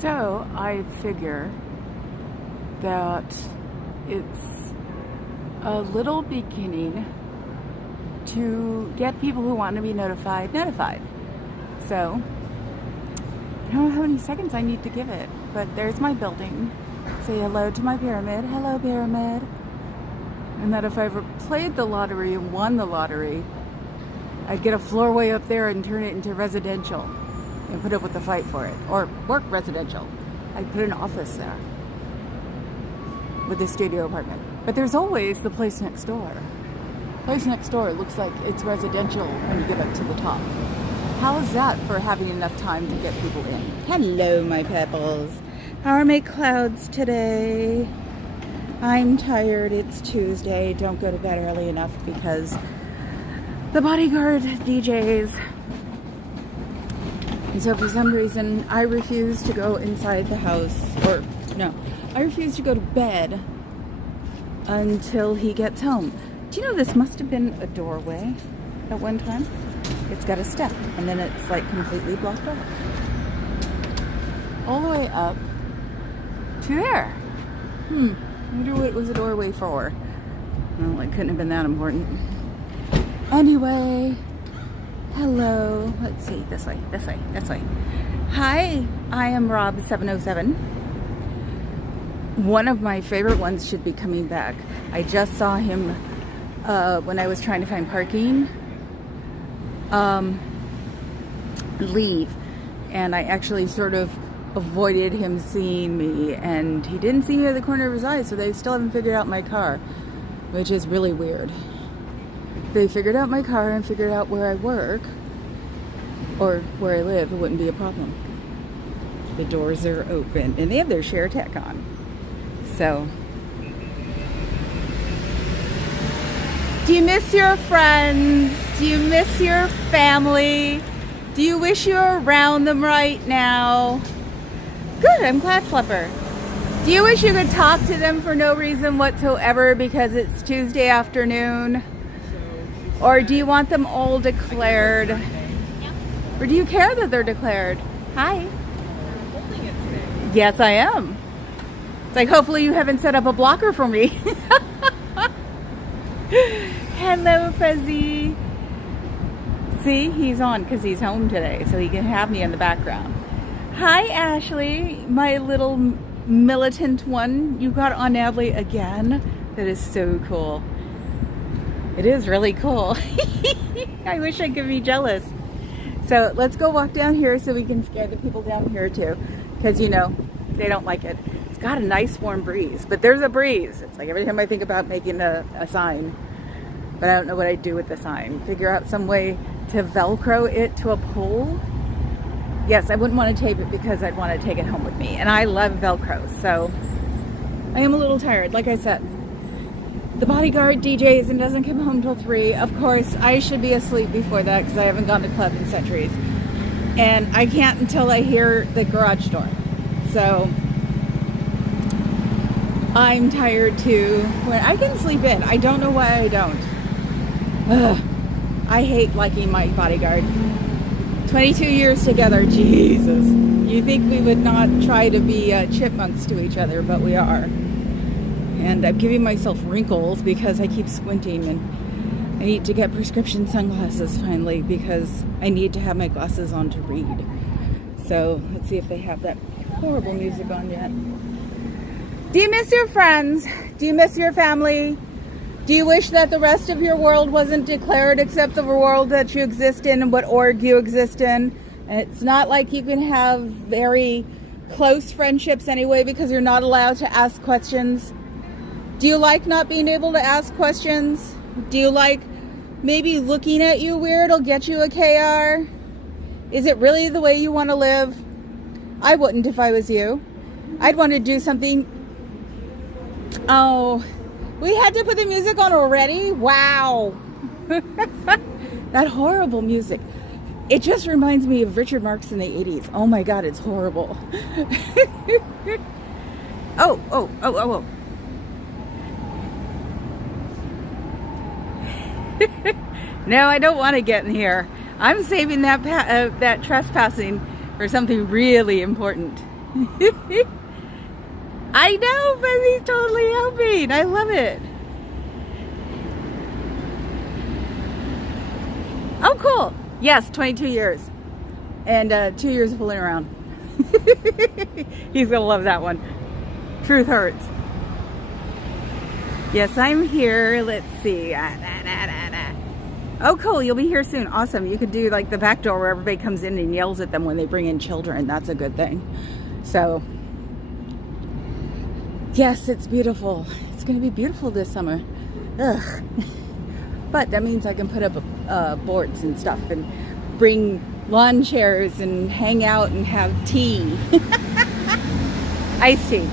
So I figure that it's a little beginning to get people who want to be notified. So I don't know how many seconds I need to give it, but there's my building. Say hello to my pyramid. Hello, pyramid. And that if I ever played the lottery and won the lottery, I'd get a floor way up there and turn it into residential and put up with the fight for it. Or work residential. I'd put an office there with a studio apartment. But there's always the place next door. Place next door looks like it's residential when you get up to the top. How's that for having enough time to get people in? Hello, my pebbles. How are my clouds today? I'm tired. It's Tuesday. Don't go to bed early enough because the bodyguard DJs. And so for some reason, I refuse to go inside the house. Or, no, I refuse to go to bed until he gets home. Do you know this must have been a doorway at one time? It's got a step, and then it's like completely blocked off. All the way up to there. I wonder what it was a doorway for. Well, it couldn't have been that important. Anyway, hello. Let's see, this way. Hi, I am Rob707. One of my favorite ones should be coming back. I just saw him when I was trying to find parking. Leave, and I actually sort of avoided him seeing me, and he didn't see me at the corner of his eye, so they still haven't figured out my car, which is really weird. They figured out my car and figured out where I work or where I live. It wouldn't be a problem. The doors are open and they have their share tech on, so do you miss your friends? Do you miss your family? Do you wish you were around them right now? Good, I'm glad, Flipper. Do you wish you could talk to them for no reason whatsoever because it's Tuesday afternoon? Or do you want them all declared? Or do you care that they're declared? Hi. Yes, I am. It's like, hopefully you haven't set up a blocker for me. Hello, Fuzzy. See, he's on because he's home today, so he can have me in the background. Hi, Ashley, my little militant one. You got on Natalie again. That is so cool. It is really cool. I wish I could be jealous. So let's go walk down here so we can scare the people down here too, because you know they don't like it. It's got a nice warm breeze, but there's a breeze. It's like every time I think about making a sign, but I don't know what I'd do with the sign. Figure out some way to Velcro it to a pole. Yes, I wouldn't want to tape it because I'd want to take it home with me. And I love Velcro, so I am a little tired. Like I said, the bodyguard DJs and doesn't come home till 3. Of course, I should be asleep before that because I haven't gone to club in centuries. And I can't until I hear the garage door. So I'm tired too. When I can sleep in. I don't know why I don't. Ugh. I hate liking my bodyguard. 22 years together, Jesus. You think we would not try to be chipmunks to each other, but we are. And I'm giving myself wrinkles because I keep squinting, and I need to get prescription sunglasses finally because I need to have my glasses on to read. So let's see if they have that horrible music on yet. Do you miss your friends? Do you miss your family? Do you wish that the rest of your world wasn't declared except the world that you exist in and what org you exist in? And it's not like you can have very close friendships anyway because you're not allowed to ask questions. Do you like not being able to ask questions? Do you like maybe looking at you weird will get you a KR? Is it really the way you want to live? I wouldn't if I was you. I'd want to do something. Oh, we had to put the music on already? Wow. That horrible music. It just reminds me of Richard Marx in the 80s. Oh my God, it's horrible. Oh. No, I don't want to get in here. I'm saving that trespassing for something really important. I know, but he's totally helping. I love it. Oh, cool. Yes, 22 years. And 2 years of fooling around. He's going to love that one. Truth hurts. Yes, I'm here. Let's see. Oh, cool. You'll be here soon. Awesome. You could do like the back door where everybody comes in and yells at them when they bring in children. That's a good thing. So, yes, it's beautiful. It's going to be beautiful this summer. Ugh. But that means I can put up boards and stuff and bring lawn chairs and hang out and have tea. Iced tea.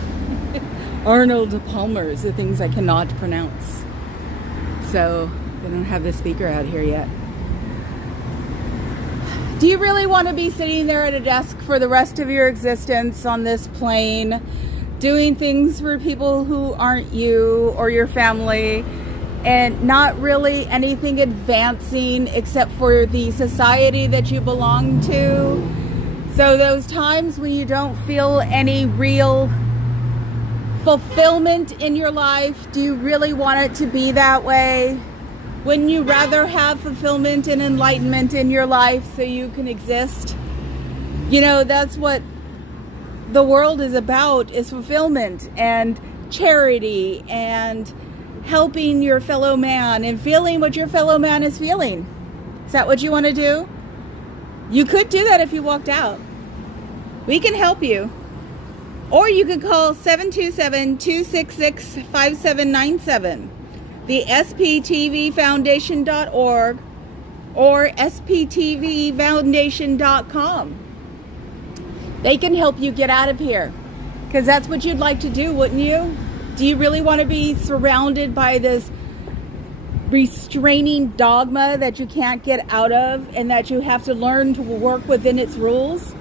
Arnold Palmer's, the things I cannot pronounce. So, they don't have the speaker out here yet. Do you really want to be sitting there at a desk for the rest of your existence on this plane, doing things for people who aren't you or your family, and not really anything advancing except for the society that you belong to? So those times when you don't feel any real fulfillment in your life, do you really want it to be that way? Wouldn't you rather have fulfillment and enlightenment in your life so you can exist? You know, that's what the world is about, is fulfillment and charity and helping your fellow man and feeling what your fellow man is feeling. Is that what you want to do? You could do that if you walked out. We can help you. Or you could call 727-266-5797, the sptvfoundation.org or sptvfoundation.com. They can help you get out of here, because that's what you'd like to do, wouldn't you? Do you really want to be surrounded by this restraining dogma that you can't get out of and that you have to learn to work within its rules?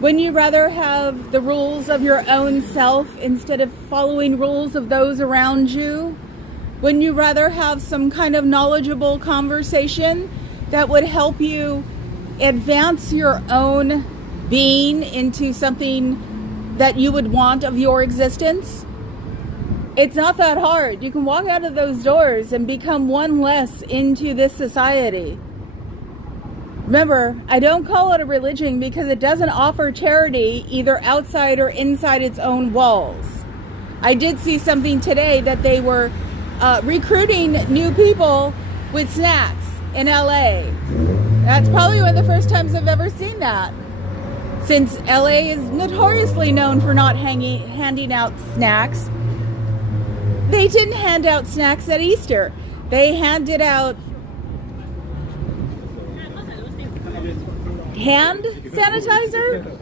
Wouldn't you rather have the rules of your own self instead of following rules of those around you? Wouldn't you rather have some kind of knowledgeable conversation that would help you advance your own being into something that you would want of your existence? It's not that hard. You can walk out of those doors and become one less into this society. Remember, I don't call it a religion because it doesn't offer charity either outside or inside its own walls. I did see something today that they were recruiting new people with snacks in LA. That's probably one of the first times I've ever seen that, since LA is notoriously known for not handing out snacks. They didn't hand out snacks at Easter. They handed out hand sanitizer.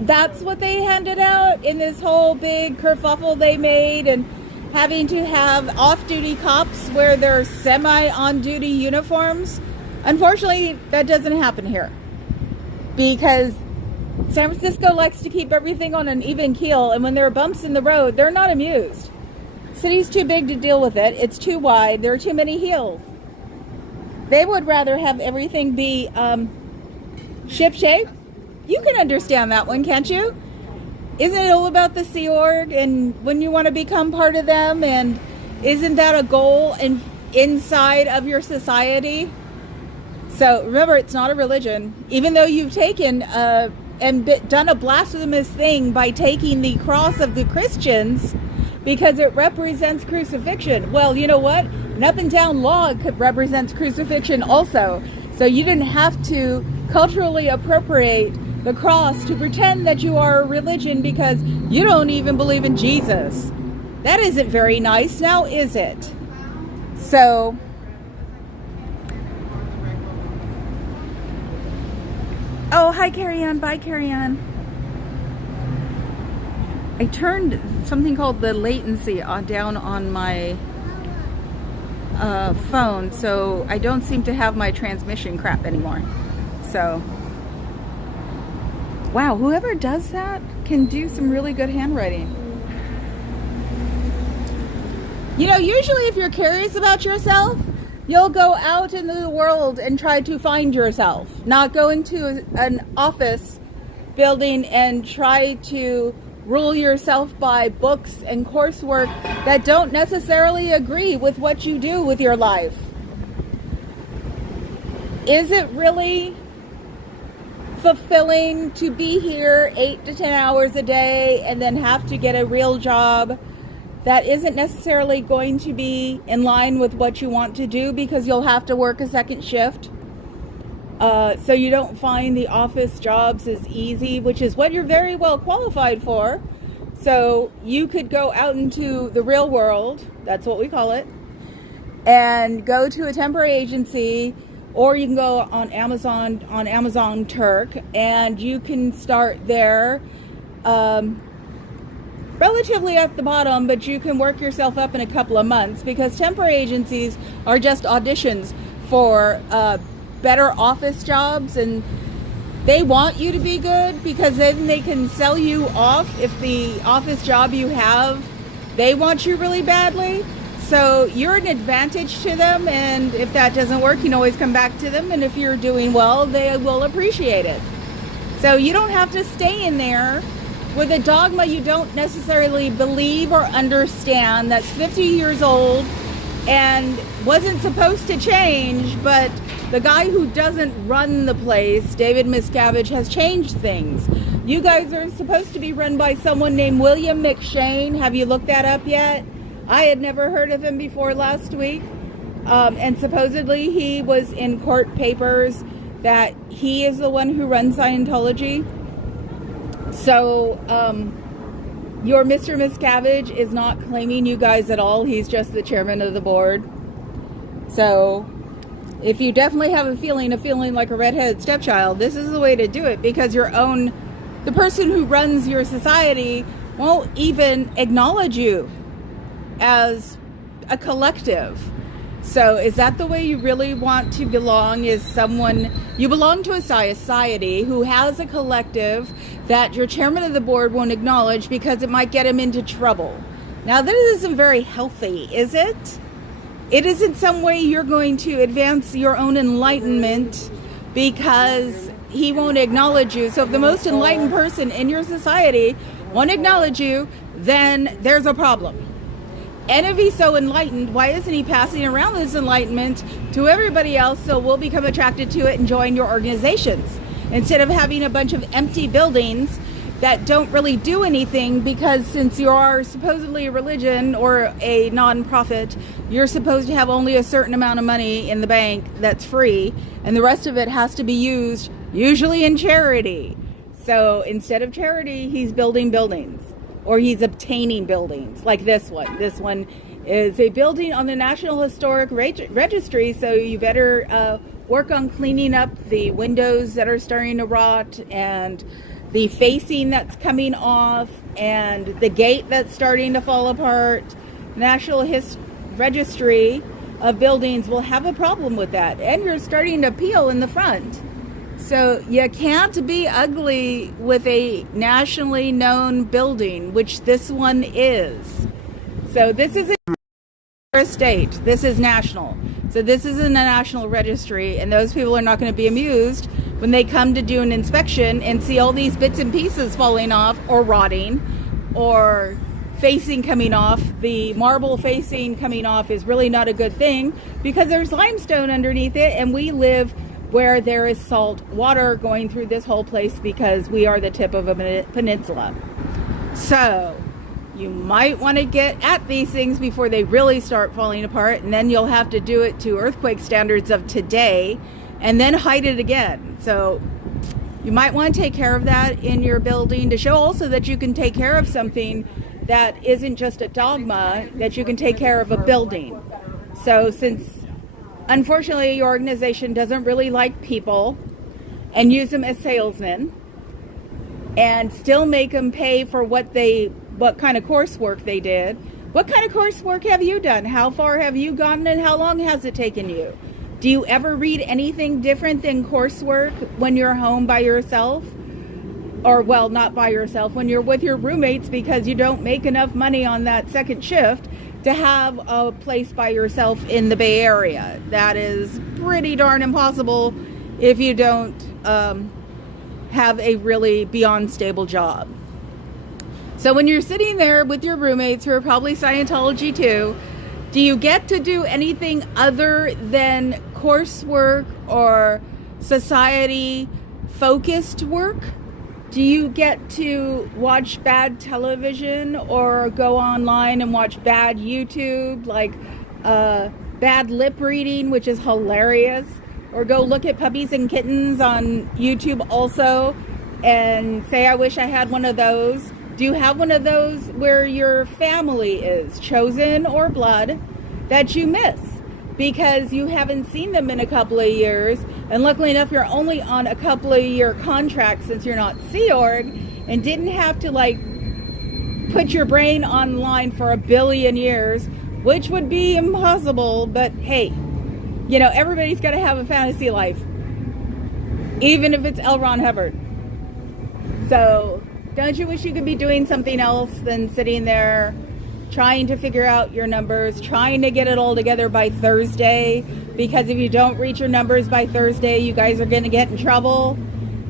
That's what they handed out in this whole big kerfuffle they made, and having to have off-duty cops wear their semi-on-duty uniforms. Unfortunately, that doesn't happen here, because San Francisco likes to keep everything on an even keel, and when there are bumps in the road, they're not amused. City's too big to deal with it. It's too wide. There are too many hills. They would rather have everything be ship-shape. You can understand that one, can't you? Isn't it all about the Sea Org and when you want to become part of them? And isn't that a goal inside of your society? So remember, it's not a religion. Even though you've taken and done a blasphemous thing by taking the cross of the Christians because it represents crucifixion. Well, you know what? An up and down log represents crucifixion also. So you didn't have to culturally appropriate the cross to pretend that you are a religion because you don't even believe in Jesus. That isn't very nice, now is it? So, oh, hi Carrie Ann, bye Carrie Ann. I turned something called the latency down on my phone, so I don't seem to have my transmission crap anymore. So, wow, whoever does that can do some really good handwriting. You know, usually if you're curious about yourself, you'll go out into the world and try to find yourself, not go into an office building and try to rule yourself by books and coursework that don't necessarily agree with what you do with your life? Is it really fulfilling to be here 8 to 10 hours a day and then have to get a real job that isn't necessarily going to be in line with what you want to do, because you'll have to work a second shift? So you don't find the office jobs as easy, which is what you're very well qualified for. So you could go out into the real world, that's what we call it, and go to a temporary agency, or you can go on Amazon Turk, and you can start there relatively at the bottom, but you can work yourself up in a couple of months, because temporary agencies are just auditions for better office jobs, and they want you to be good because then they can sell you off if the office job you have, they want you really badly. So you're an advantage to them, and if that doesn't work, you can always come back to them, and if you're doing well, they will appreciate it. So you don't have to stay in there with a dogma you don't necessarily believe or understand, that's 50 years old and wasn't supposed to change, but the guy who doesn't run the place, David Miscavige, has changed things. You guys are supposed to be run by someone named William McShane. Have you looked that up yet? I had never heard of him before last week. And supposedly he was in court papers that he is the one who runs Scientology. So, your Mr. Miscavige is not claiming you guys at all. He's just the chairman of the board. So, if you definitely have a feeling of feeling like a redheaded stepchild, this is the way to do it, because the person who runs your society won't even acknowledge you as a collective. So is that the way you really want to belong? Is you belong to a society who has a collective that your chairman of the board won't acknowledge because it might get him into trouble. Now that isn't very healthy, is it? It isn't some way you're going to advance your own enlightenment because he won't acknowledge you. So if the most enlightened person in your society won't acknowledge you, then there's a problem. And if he's so enlightened, why isn't he passing around this enlightenment to everybody else so we'll become attracted to it and join your organizations? Instead of having a bunch of empty buildings that don't really do anything, because since you are supposedly a religion or a non-profit, you're supposed to have only a certain amount of money in the bank that's free, and the rest of it has to be used, usually in charity. So instead of charity, he's building buildings. Or he's obtaining buildings, like this one. This one is a building on the National Historic Registry, so you better work on cleaning up the windows that are starting to rot, and the facing that's coming off, and the gate that's starting to fall apart. National Registry of Buildings will have a problem with that, and you're starting to peel in the front. So you can't be ugly with a nationally known building, which this one is. So this is a state. This is national. So this is in a national registry, and those people are not going to be amused when they come to do an inspection and see all these bits and pieces falling off or rotting or facing coming off. The marble facing coming off is really not a good thing because there's limestone underneath it, and we live where there is salt water going through this whole place because we are the tip of a peninsula. So you might want to get at these things before they really start falling apart, and then you'll have to do it to earthquake standards of today and then hide it again. So you might want to take care of that in your building to show also that you can take care of something that isn't just a dogma, that you can take care of a building. So since unfortunately, your organization doesn't really like people and use them as salesmen and still make them pay for what kind of coursework they did. What kind of coursework have you done? How far have you gone, and how long has it taken you? Do you ever read anything different than coursework when you're home by yourself? Or, well, not by yourself, when you're with your roommates because you don't make enough money on that second shift to have a place by yourself in the Bay Area. That is pretty darn impossible if you don't have a really beyond stable job. So when you're sitting there with your roommates who are probably Scientology too, do you get to do anything other than coursework or society focused work? Do you get to watch bad television or go online and watch bad YouTube, like bad lip reading, which is hilarious, or go look at puppies and kittens on YouTube also and say, I wish I had one of those? Do you have one of those where your family is chosen or blood that you miss because you haven't seen them in a couple of years, and luckily enough you're only on a couple of year contract since you're not Sea Org, and didn't have to like put your brain online for 1 billion years, which would be impossible. But hey, you know, everybody's got to have a fantasy life, even if it's L. Ron Hubbard. So don't you wish you could be doing something else than sitting there trying to figure out your numbers, trying to get it all together by Thursday? Because if you don't reach your numbers by Thursday, you guys are going to get in trouble.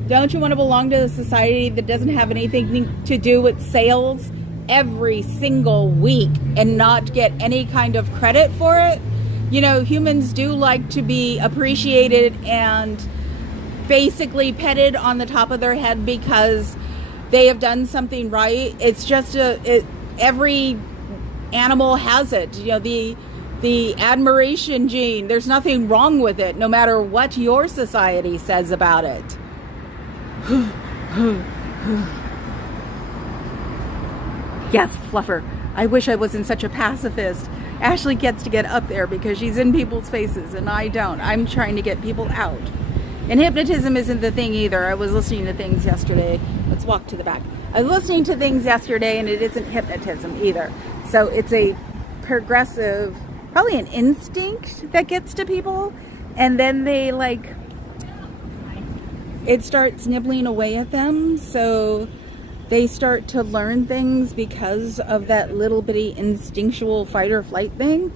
Don't you want to belong to a society that doesn't have anything to do with sales every single week and not get any kind of credit for it? You know, humans do like to be appreciated and basically petted on the top of their head because they have done something right. It's just every animal has it. You know, the admiration gene, there's nothing wrong with it, no matter what your society says about it. Yes, Fluffer, I wish I wasn't such a pacifist. Ashley gets to get up there because she's in people's faces and I don't. I'm trying to get people out. And hypnotism isn't the thing either. I was listening to things yesterday. Let's walk to the back. I was listening to things yesterday and it isn't hypnotism either. So it's a progressive, probably an instinct that gets to people. And then they like, it starts nibbling away at them. So they start to learn things because of that little bitty instinctual fight or flight thing.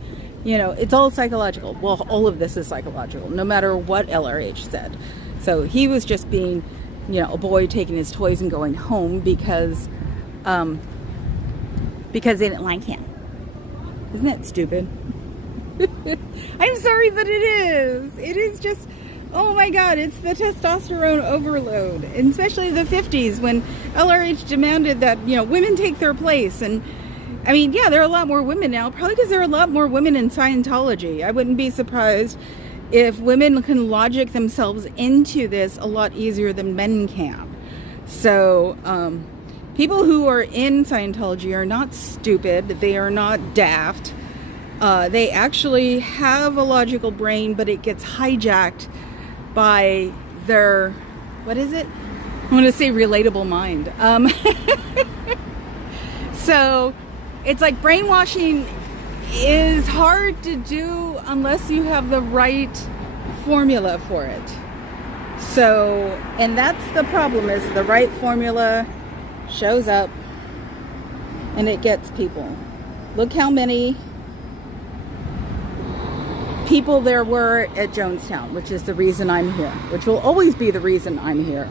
You know, it's all psychological. Well, all of this is psychological, no matter what LRH said. So he was just being, you know, a boy taking his toys and going home because they didn't like him. Isn't that stupid? I'm sorry, but it is. It is just, oh my God, it's the testosterone overload. And especially the 50s when LRH demanded that, you know, women take their place. And I mean, yeah, there are a lot more women now, probably because there are a lot more women in Scientology. I wouldn't be surprised if women can logic themselves into this a lot easier than men can. So, people who are in Scientology are not stupid. They are not daft. They actually have a logical brain, but it gets hijacked by their, what is it? I want to say relatable mind. So it's like brainwashing is hard to do unless you have the right formula for it. So, and that's the problem, is the right formula shows up and it gets people. Look how many people there were at Jonestown, which is the reason I'm here, which will always be the reason I'm here.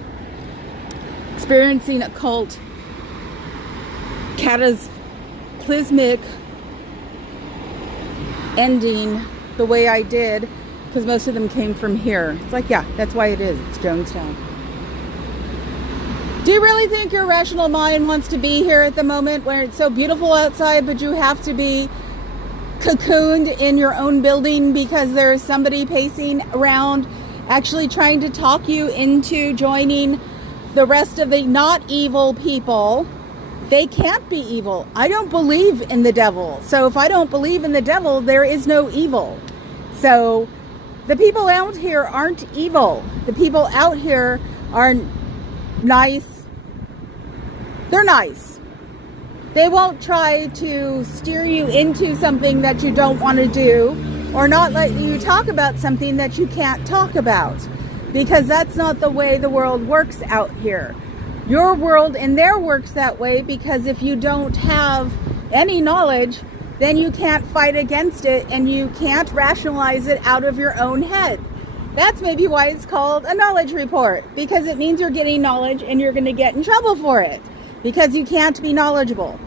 Experiencing occult, cataclysmic ending the way I did, because most of them came from here. It's like, yeah, that's why it is. It's Jonestown. Do you really think your rational mind wants to be here at the moment where it's so beautiful outside, but you have to be cocooned in your own building because there's somebody pacing around actually trying to talk you into joining the rest of the not evil people? They can't be evil. I don't believe in the devil. So if I don't believe in the devil, there is no evil. So the people out here aren't evil. The people out here are nice. They're nice. They won't try to steer you into something that you don't want to do, or not let you talk about something that you can't talk about, because that's not the way the world works out here. Your world and their works that way, because if you don't have any knowledge, then you can't fight against it and you can't rationalize it out of your own head. That's maybe why it's called a knowledge report, because it means you're getting knowledge and you're going to get in trouble for it because you can't be knowledgeable.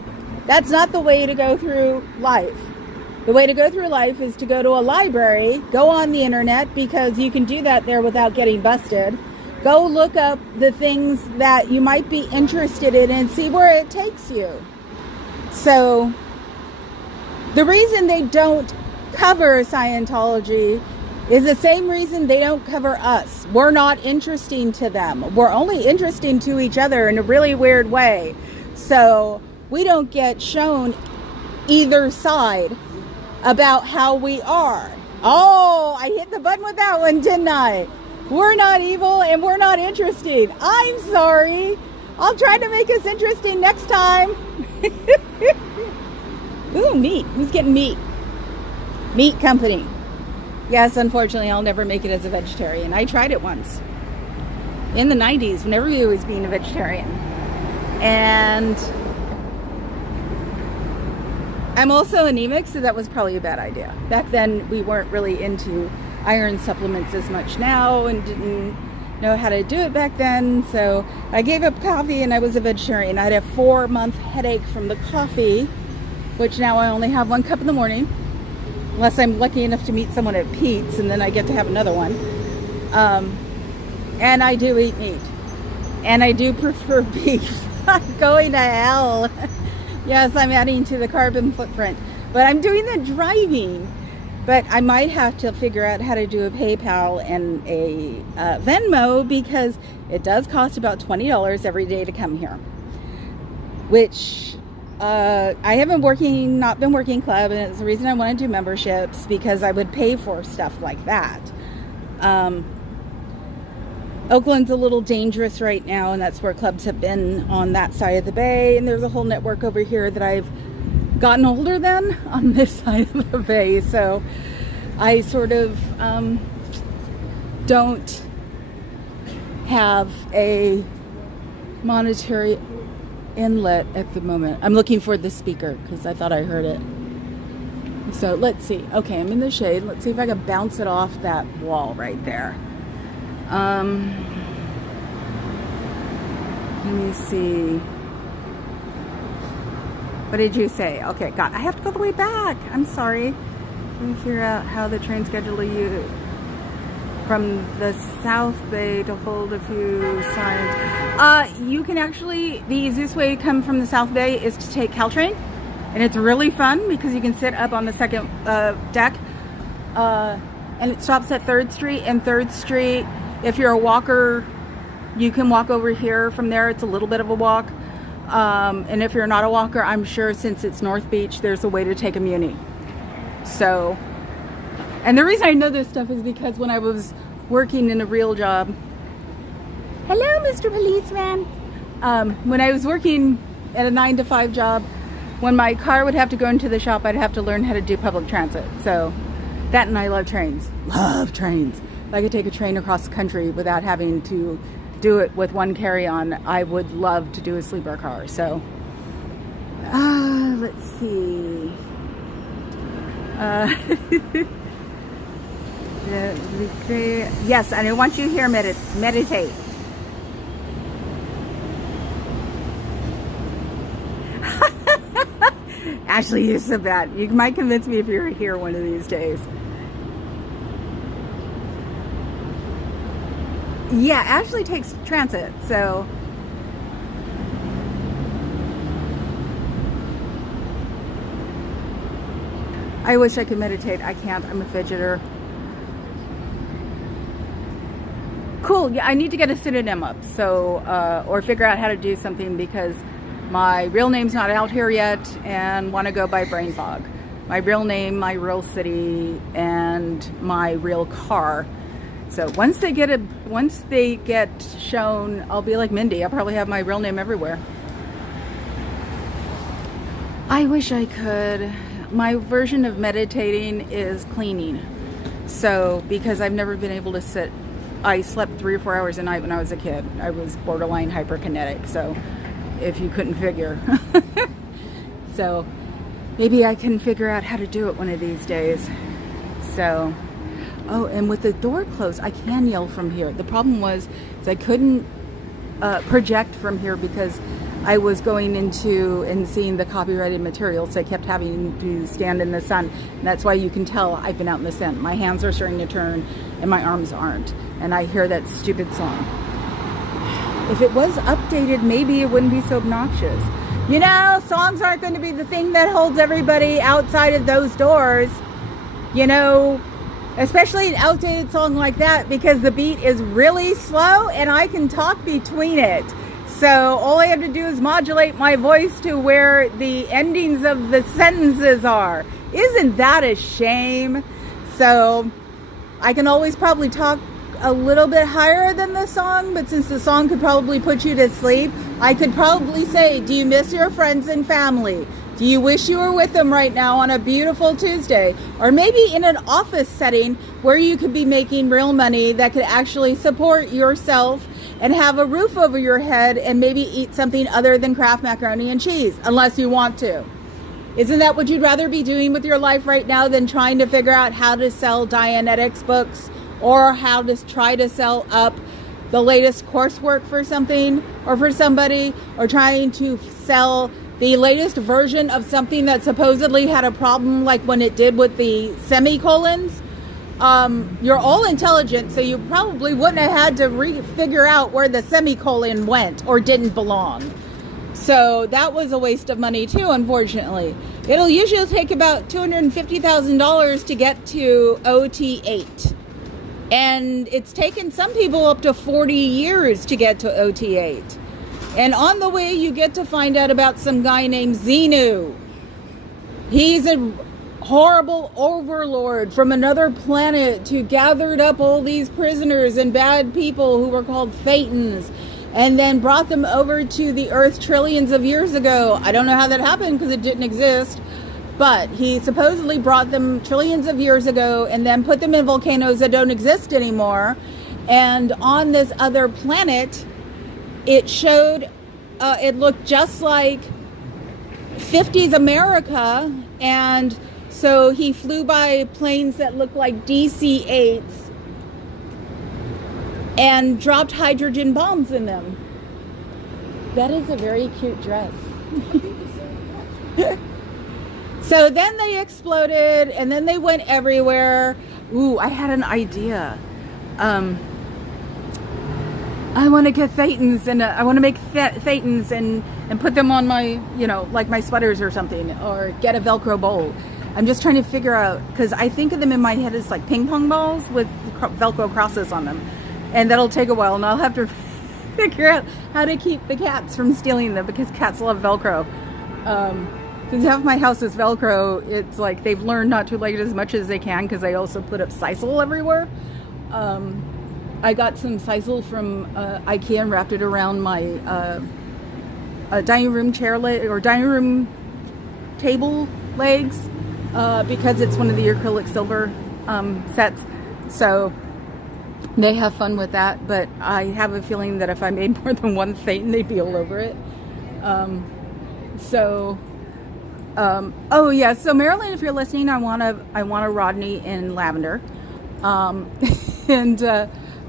That's not the way to go through life. The way to go through life is to go to a library, go on the internet, because you can do that there without getting busted. Go look up the things that you might be interested in and see where it takes you. So the reason they don't cover Scientology is the same reason they don't cover us. We're not interesting to them. We're only interesting to each other in a really weird way. So we don't get shown either side about how we are. Oh, I hit the button with that one, didn't I? We're not evil and we're not interesting. I'm sorry. I'll try to make us interesting next time. Ooh, meat. Who's getting meat? Meat company. Yes, unfortunately, I'll never make it as a vegetarian. I tried it once. In the 90s, when everybody was being a vegetarian. And I'm also anemic, so that was probably a bad idea. Back then, we weren't really into iron supplements as much now and didn't know how to do it back then. So I gave up coffee and I was a vegetarian. I had a 4-month headache from the coffee, which now I only have 1 cup in the morning. Unless I'm lucky enough to meet someone at Pete's, and then I get to have another one. And I do eat meat. And I do prefer beef. I'm going to hell. Yes, I'm adding to the carbon footprint. But I'm doing the driving. But I might have to figure out how to do a PayPal and a Venmo, because it does cost about $20 every day to come here. Which... I haven't not been working club, and it's the reason I want to do memberships, because I would pay for stuff like that. Oakland's a little dangerous right now, and that's where clubs have been, on that side of the bay, and there's a whole network over here that I've gotten older than on this side of the bay, so I sort of don't have a monetary inlet at the moment. I'm looking for the speaker because I thought I heard it. So let's see. Okay, I'm in the shade. Let's see if I can bounce it off that wall right there. Let me see. What did you say? Okay, God, I have to go the way back. I'm sorry. Let me figure out how the train schedule you from the South Bay to hold a few signs. You can actually, the easiest way to come from the South Bay is to take Caltrain, and it's really fun because you can sit up on the second deck, and it stops at 3rd Street, and 3rd Street, if you're a walker, you can walk over here from there. It's a little bit of a walk, and if you're not a walker, I'm sure since it's North Beach, there's a way to take a Muni. So, and the reason I know this stuff is because when I was working in a real job, hello, Mr. Policeman. When I was working at a 9-to-5 job, when my car would have to go into the shop, I'd have to learn how to do public transit. So that, and I love trains. Love trains. If I could take a train across the country without having to do it with one carry-on, I would love to do a sleeper car. So, let's see. Yes, and I want you here meditate. Ashley, you're so bad. You might convince me if you're here one of these days. Yeah, Ashley takes transit, so I wish I could meditate. I can't. I'm a fidgeter. Cool. Yeah, I need to get a pseudonym up, so or figure out how to do something, because my real name's not out here yet, and want to go by brain fog. My real name, my real city, and my real car. So once they get shown, I'll be like Mindy. I'll probably have my real name everywhere. I wish I could. My version of meditating is cleaning. So, because I've never been able to sit, I slept 3 or 4 hours a night when I was a kid. I was borderline hyperkinetic, so if you couldn't figure. So maybe I can figure out how to do it one of these days. So Oh, and with the door closed, I can yell from here. The problem was is I couldn't project from here because I was going into and seeing the copyrighted material, so I kept having to stand in the sun. And that's why you can tell I've been out in the sun. My hands are starting to turn and my arms aren't. And I hear that stupid song. If it was updated, maybe it wouldn't be so obnoxious. You know, songs aren't going to be the thing that holds everybody outside of those doors. You know, especially an outdated song like that, because the beat is really slow and I can talk between it. So all I have to do is modulate my voice to where the endings of the sentences are. Isn't that a shame? So I can always probably talk a little bit higher than the song, but since the song could probably put you to sleep, I could probably say, do you miss your friends and family? Do you wish you were with them right now on a beautiful Tuesday? Or maybe in an office setting where you could be making real money that could actually support yourself and have a roof over your head and maybe eat something other than Kraft macaroni and cheese, unless you want to. Isn't that what you'd rather be doing with your life right now than trying to figure out how to sell Dianetics books or how to try to sell up the latest coursework for something or for somebody, or trying to sell the latest version of something that supposedly had a problem, like when it did with the semicolons? You're all intelligent, so you probably wouldn't have had to figure out where the semicolon went or didn't belong. So that was a waste of money too, unfortunately. It'll usually take about $250,000 to get to OT8. And it's taken some people up to 40 years to get to OT8. And on the way, you get to find out about some guy named Xenu. He's a horrible overlord from another planet who gathered up all these prisoners and bad people who were called Thetans, and then brought them over to the Earth trillions of years ago. I don't know how that happened because it didn't exist. But he supposedly brought them trillions of years ago and then put them in volcanoes that don't exist anymore. And on this other planet, it showed, it looked just like 50s America. And so he flew by planes that looked like DC-8s and dropped hydrogen bombs in them. That is a very cute dress. So then they exploded, and then they went everywhere. Ooh, I had an idea. I want to get Thetans, and I want to make Thetans and put them on my, you know, like my sweaters or something, or get a Velcro bowl. I'm just trying to figure out, because I think of them in my head as like ping pong balls with Velcro crosses on them. And that'll take a while, and I'll have to figure out how to keep the cats from stealing them, because cats love Velcro. Since half my house is Velcro, it's like they've learned not to like it as much as they can, because I also put up sisal everywhere. I got some sisal from IKEA and wrapped it around my dining room chair or dining room table legs, because it's one of the acrylic silver sets. So they have fun with that, but I have a feeling that if I made more than one Thetan, they'd be all over it. Oh yeah, so Marilyn, if you're listening, I want a Rodney in lavender. And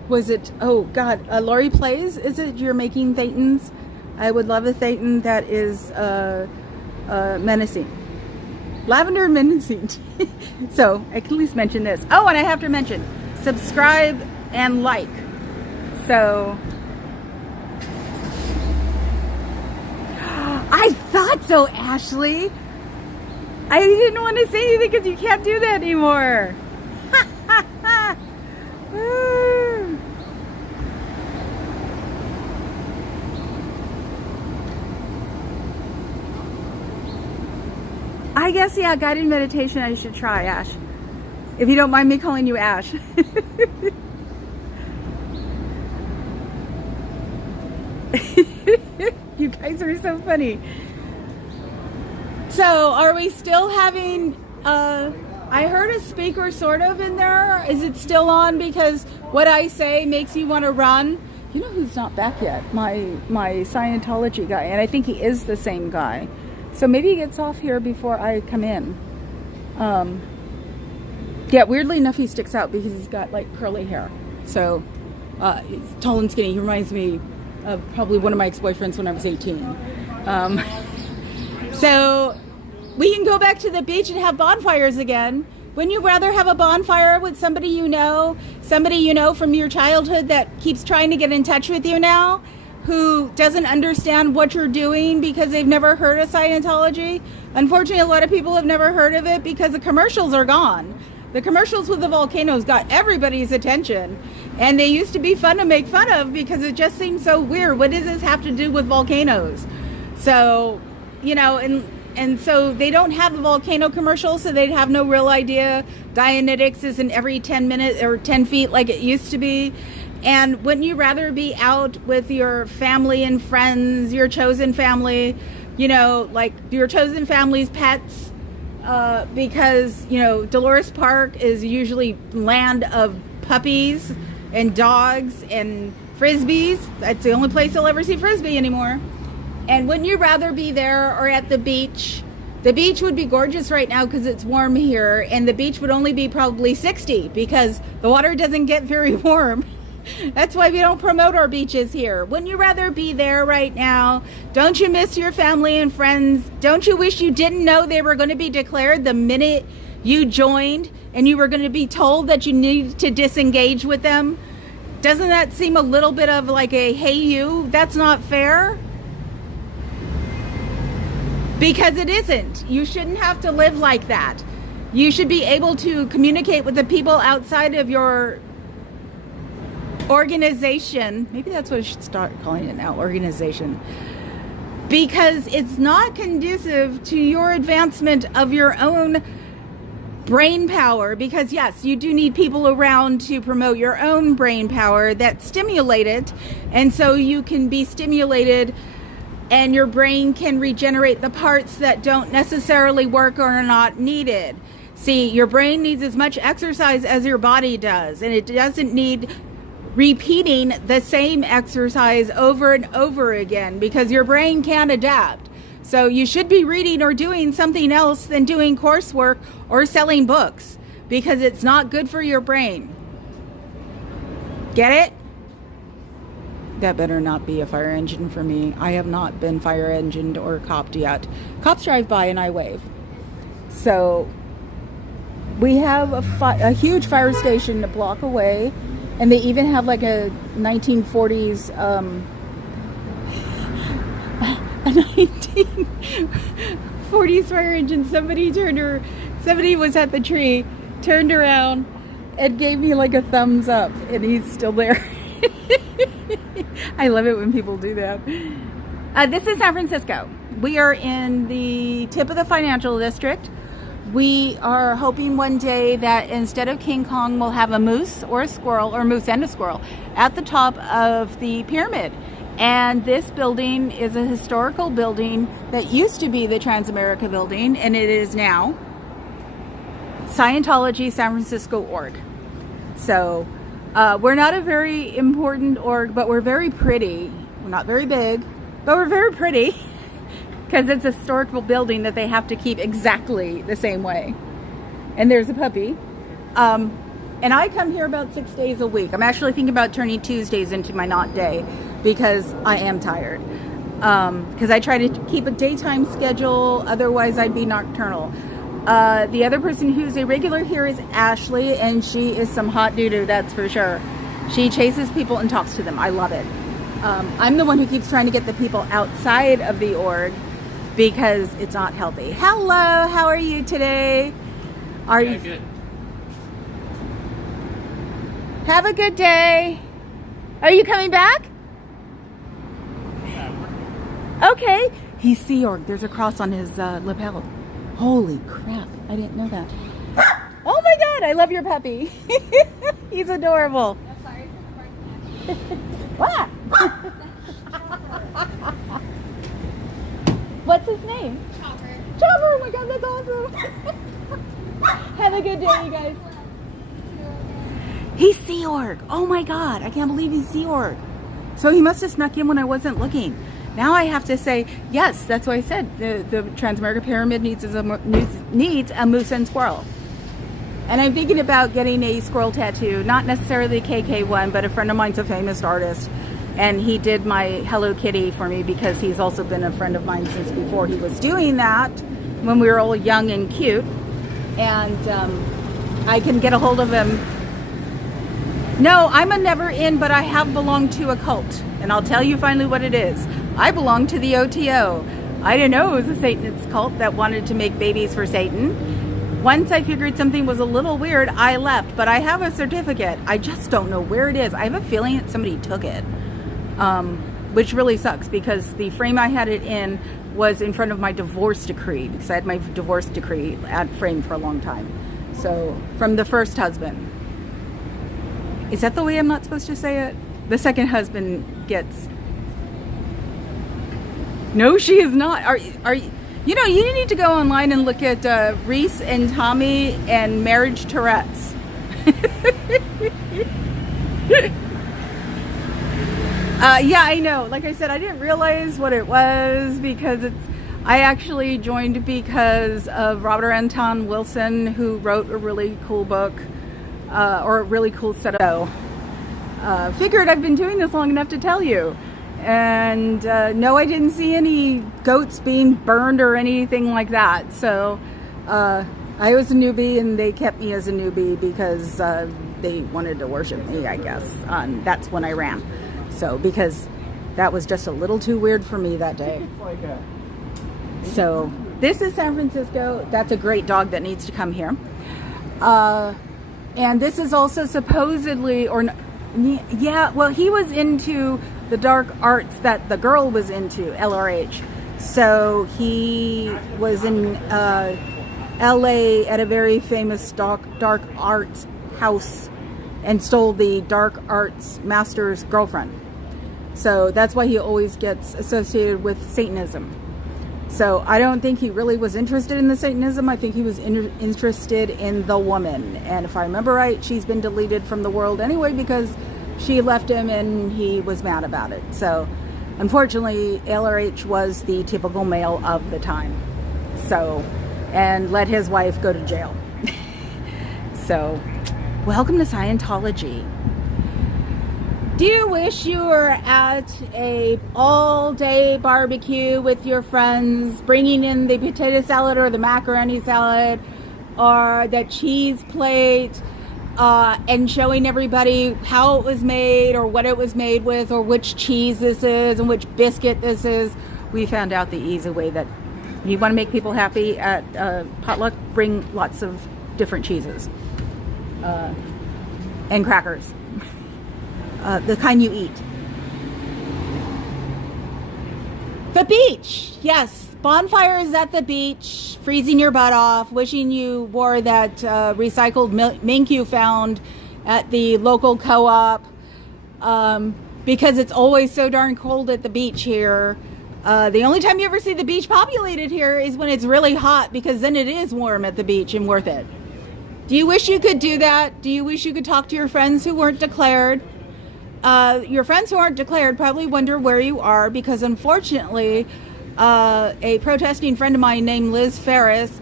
was it, oh God, Lori Plays, is it you're making Thetans? I would love a Thetan that is menacing. Lavender menacing. So I can at least mention this. Oh, and I have to mention, subscribe and like. So I thought so, Ashley. I didn't want to say anything because you can't do that anymore. I guess, yeah, guided meditation I should try, Ash. If you don't mind me calling you Ash. You guys are so funny. So, are we still having, I heard a speaker sort of in there. Is it still on? Because what I say makes you want to run. You know who's not back yet? My Scientology guy. And I think he is the same guy. So maybe he gets off here before I come in. Yeah, weirdly enough, he sticks out because he's got like curly hair. So he's tall and skinny. He reminds me of probably one of my ex-boyfriends when I was 18. So we can go back to the beach and have bonfires again. Wouldn't you rather have a bonfire with somebody you know from your childhood that keeps trying to get in touch with you now, who doesn't understand what you're doing because they've never heard of Scientology? Unfortunately, a lot of people have never heard of it because the commercials are gone. The commercials with the volcanoes got everybody's attention, and they used to be fun to make fun of because it just seemed so weird. What does this have to do with volcanoes? So, you know, and so they don't have the volcano commercials, so they'd have no real idea. Dianetics isn't every 10 minutes or 10 feet like it used to be. And wouldn't you rather be out with your family and friends, your chosen family, you know, like your chosen family's pets? Because, you know, Dolores Park is usually land of puppies and dogs and frisbees. That's the only place you'll ever see frisbee anymore. And wouldn't you rather be there or at the beach? The beach would be gorgeous right now because it's warm here, and the beach would only be probably 60 because the water doesn't get very warm. That's why we don't promote our beaches here. Wouldn't you rather be there right now? Don't you miss your family and friends? Don't you wish you didn't know they were going to be declared the minute you joined and you were going to be told that you needed to disengage with them? Doesn't that seem a little bit of like a, hey you, that's not fair? Because it isn't. You shouldn't have to live like that. You should be able to communicate with the people outside of your organization. Maybe that's what I should start calling it now, organization. Because it's not conducive to your advancement of your own brain power. Because yes, you do need people around to promote your own brain power that stimulate it. And so you can be stimulated and your brain can regenerate the parts that don't necessarily work or are not needed. See, your brain needs as much exercise as your body does, and it doesn't need repeating the same exercise over and over again because your brain can't adapt. So you should be reading or doing something else than doing coursework or selling books because it's not good for your brain. Get it? That better not be a fire engine for me. I have not been fire engined or copped yet. Cops drive by and I wave. So we have a huge fire station a block away. And they even have like a 1940s, a 1940s fire engine. Somebody was at the tree, turned around, and gave me like a thumbs up, and he's still there. I love it when people do that. This is San Francisco. We are in the tip of the financial district. We are hoping one day that instead of King Kong, we'll have a moose or a squirrel, or moose and a squirrel, at the top of the pyramid. And this building is a historical building that used to be the Transamerica building, and it is now Scientology San Francisco org. So we're not a very important org, but we're very pretty. We're not very big, but we're very pretty. Because it's a historical building that they have to keep exactly the same way. And there's a puppy. And I come here about 6 days a week. I'm actually thinking about turning Tuesdays into my not day because I am tired. Because I try to keep a daytime schedule, otherwise I'd be nocturnal. The other person who's a regular here is Ashley, and she is some hot doo-doo, that's for sure. She chases people and talks to them. I love it. I'm the one who keeps trying to get the people outside of the org because it's not healthy. Hello, how are you today? Are you good? Have a good day. Are you coming back? Okay. He's Sea Org. There's a cross on his lapel. Holy crap. I didn't know that. Oh my God, I love your puppy. He's adorable. I'm sorry for the barking. What's his name? Chopper. Chopper, oh my God, that's awesome. Have a good day, you guys. He's Sea Org. Oh my God, I can't believe he's Sea Org. So he must have snuck in when I wasn't looking. Now I have to say, yes, that's what I said. The Transamerica Pyramid needs a moose and squirrel. And I'm thinking about getting a squirrel tattoo, not necessarily a KK one, but a friend of mine's a famous artist. And he did my Hello Kitty for me because he's also been a friend of mine since before he was doing that, when we were all young and cute. And I can get a hold of him. No, I'm a never in, but I have belonged to a cult. And I'll tell you finally what it is. I belong to the OTO. I didn't know it was a Satanist cult that wanted to make babies for Satan. Once I figured something was a little weird, I left. But I have a certificate. I just don't know where it is. I have a feeling that somebody took it. Which really sucks because the frame I had it in was in front of my divorce decree, because I had my divorce decree at frame for a long time. So, from the first husband. Is that the way I'm not supposed to say it? The second husband gets... No, she is not. Are you know, you need to go online and look at Reese and Tommy and Marriage Tourette's. Yeah, I know. Like I said, I didn't realize what it was because I actually joined because of Robert Anton Wilson, who wrote a really cool book, or a really cool set of... figured I've been doing this long enough to tell you. And no, I didn't see any goats being burned or anything like that. So I was a newbie, and they kept me as a newbie because they wanted to worship me, I guess. That's when I ran. So, because that was just a little too weird for me that day. So, this is San Francisco. That's a great dog that needs to come here. And this is also supposedly, yeah, well, he was into the dark arts that the girl was into, LRH. So, he was in LA at a very famous dark arts house and stole the dark arts master's girlfriend. So that's why he always gets associated with Satanism. So I don't think he really was interested in the Satanism. I think he was interested in the woman. And if I remember right, she's been deleted from the world anyway because she left him and he was mad about it. So unfortunately, LRH was the typical male of the time. So, and let his wife go to jail. So, welcome to Scientology. Do you wish you were at a all-day barbecue with your friends, bringing in the potato salad or the macaroni salad or the cheese plate, and showing everybody how it was made or what it was made with or which cheese this is and which biscuit this is? We found out the easy way that you want to make people happy at potluck, bring lots of different cheeses and crackers. The kind you eat. The beach. Yes. Bonfires at the beach. Freezing your butt off. Wishing you wore that recycled mink you found at the local co-op. Because it's always so darn cold at the beach here. The only time you ever see the beach populated here is when it's really hot, because then it is warm at the beach and worth it. Do you wish you could do that? Do you wish you could talk to your friends who weren't declared? Your friends who aren't declared probably wonder where you are, because unfortunately, a protesting friend of mine named Liz Ferris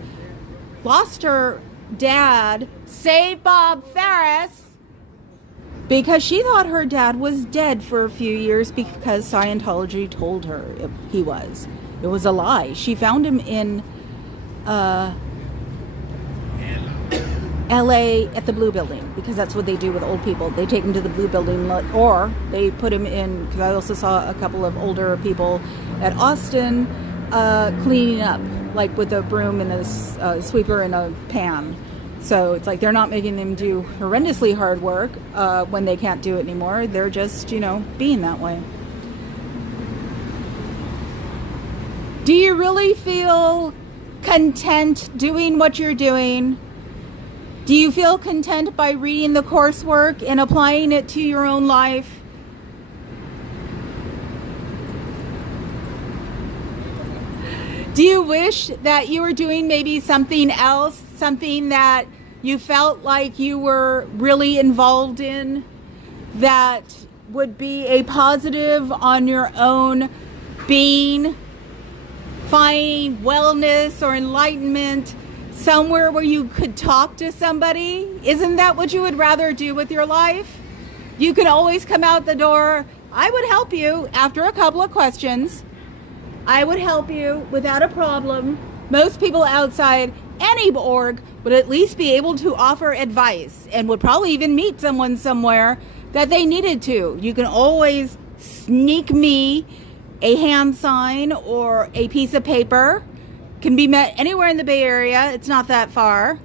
lost her dad, Save Bob Ferris, because she thought her dad was dead for a few years because Scientology told her he was. It was a lie. She found him in LA at the Blue Building, because that's what they do with old people. They take them to the Blue Building, or they put them in, because I also saw a couple of older people at Austin cleaning up, like with a broom and a sweeper and a pan. So it's like they're not making them do horrendously hard work when they can't do it anymore. They're just, being that way. Do you really feel content doing what you're doing? Do you feel content by reading the coursework and applying it to your own life? Do you wish that you were doing maybe something else, something that you felt like you were really involved in, that would be a positive on your own being, finding wellness or enlightenment, somewhere where you could talk to somebody? Isn't that what you would rather do with your life? You can always come out the door. I would help you after a couple of questions. I would help you without a problem. Most people outside any org would at least be able to offer advice and would probably even meet someone somewhere that they needed to. You can always sneak me a hand sign or a piece of paper. Can be met anywhere in the Bay Area. It's not that far.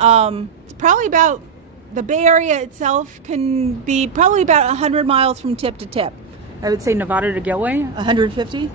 It's probably about, the Bay Area itself can be probably about 100 miles from tip to tip. I would say Nevada to Gilway, 150.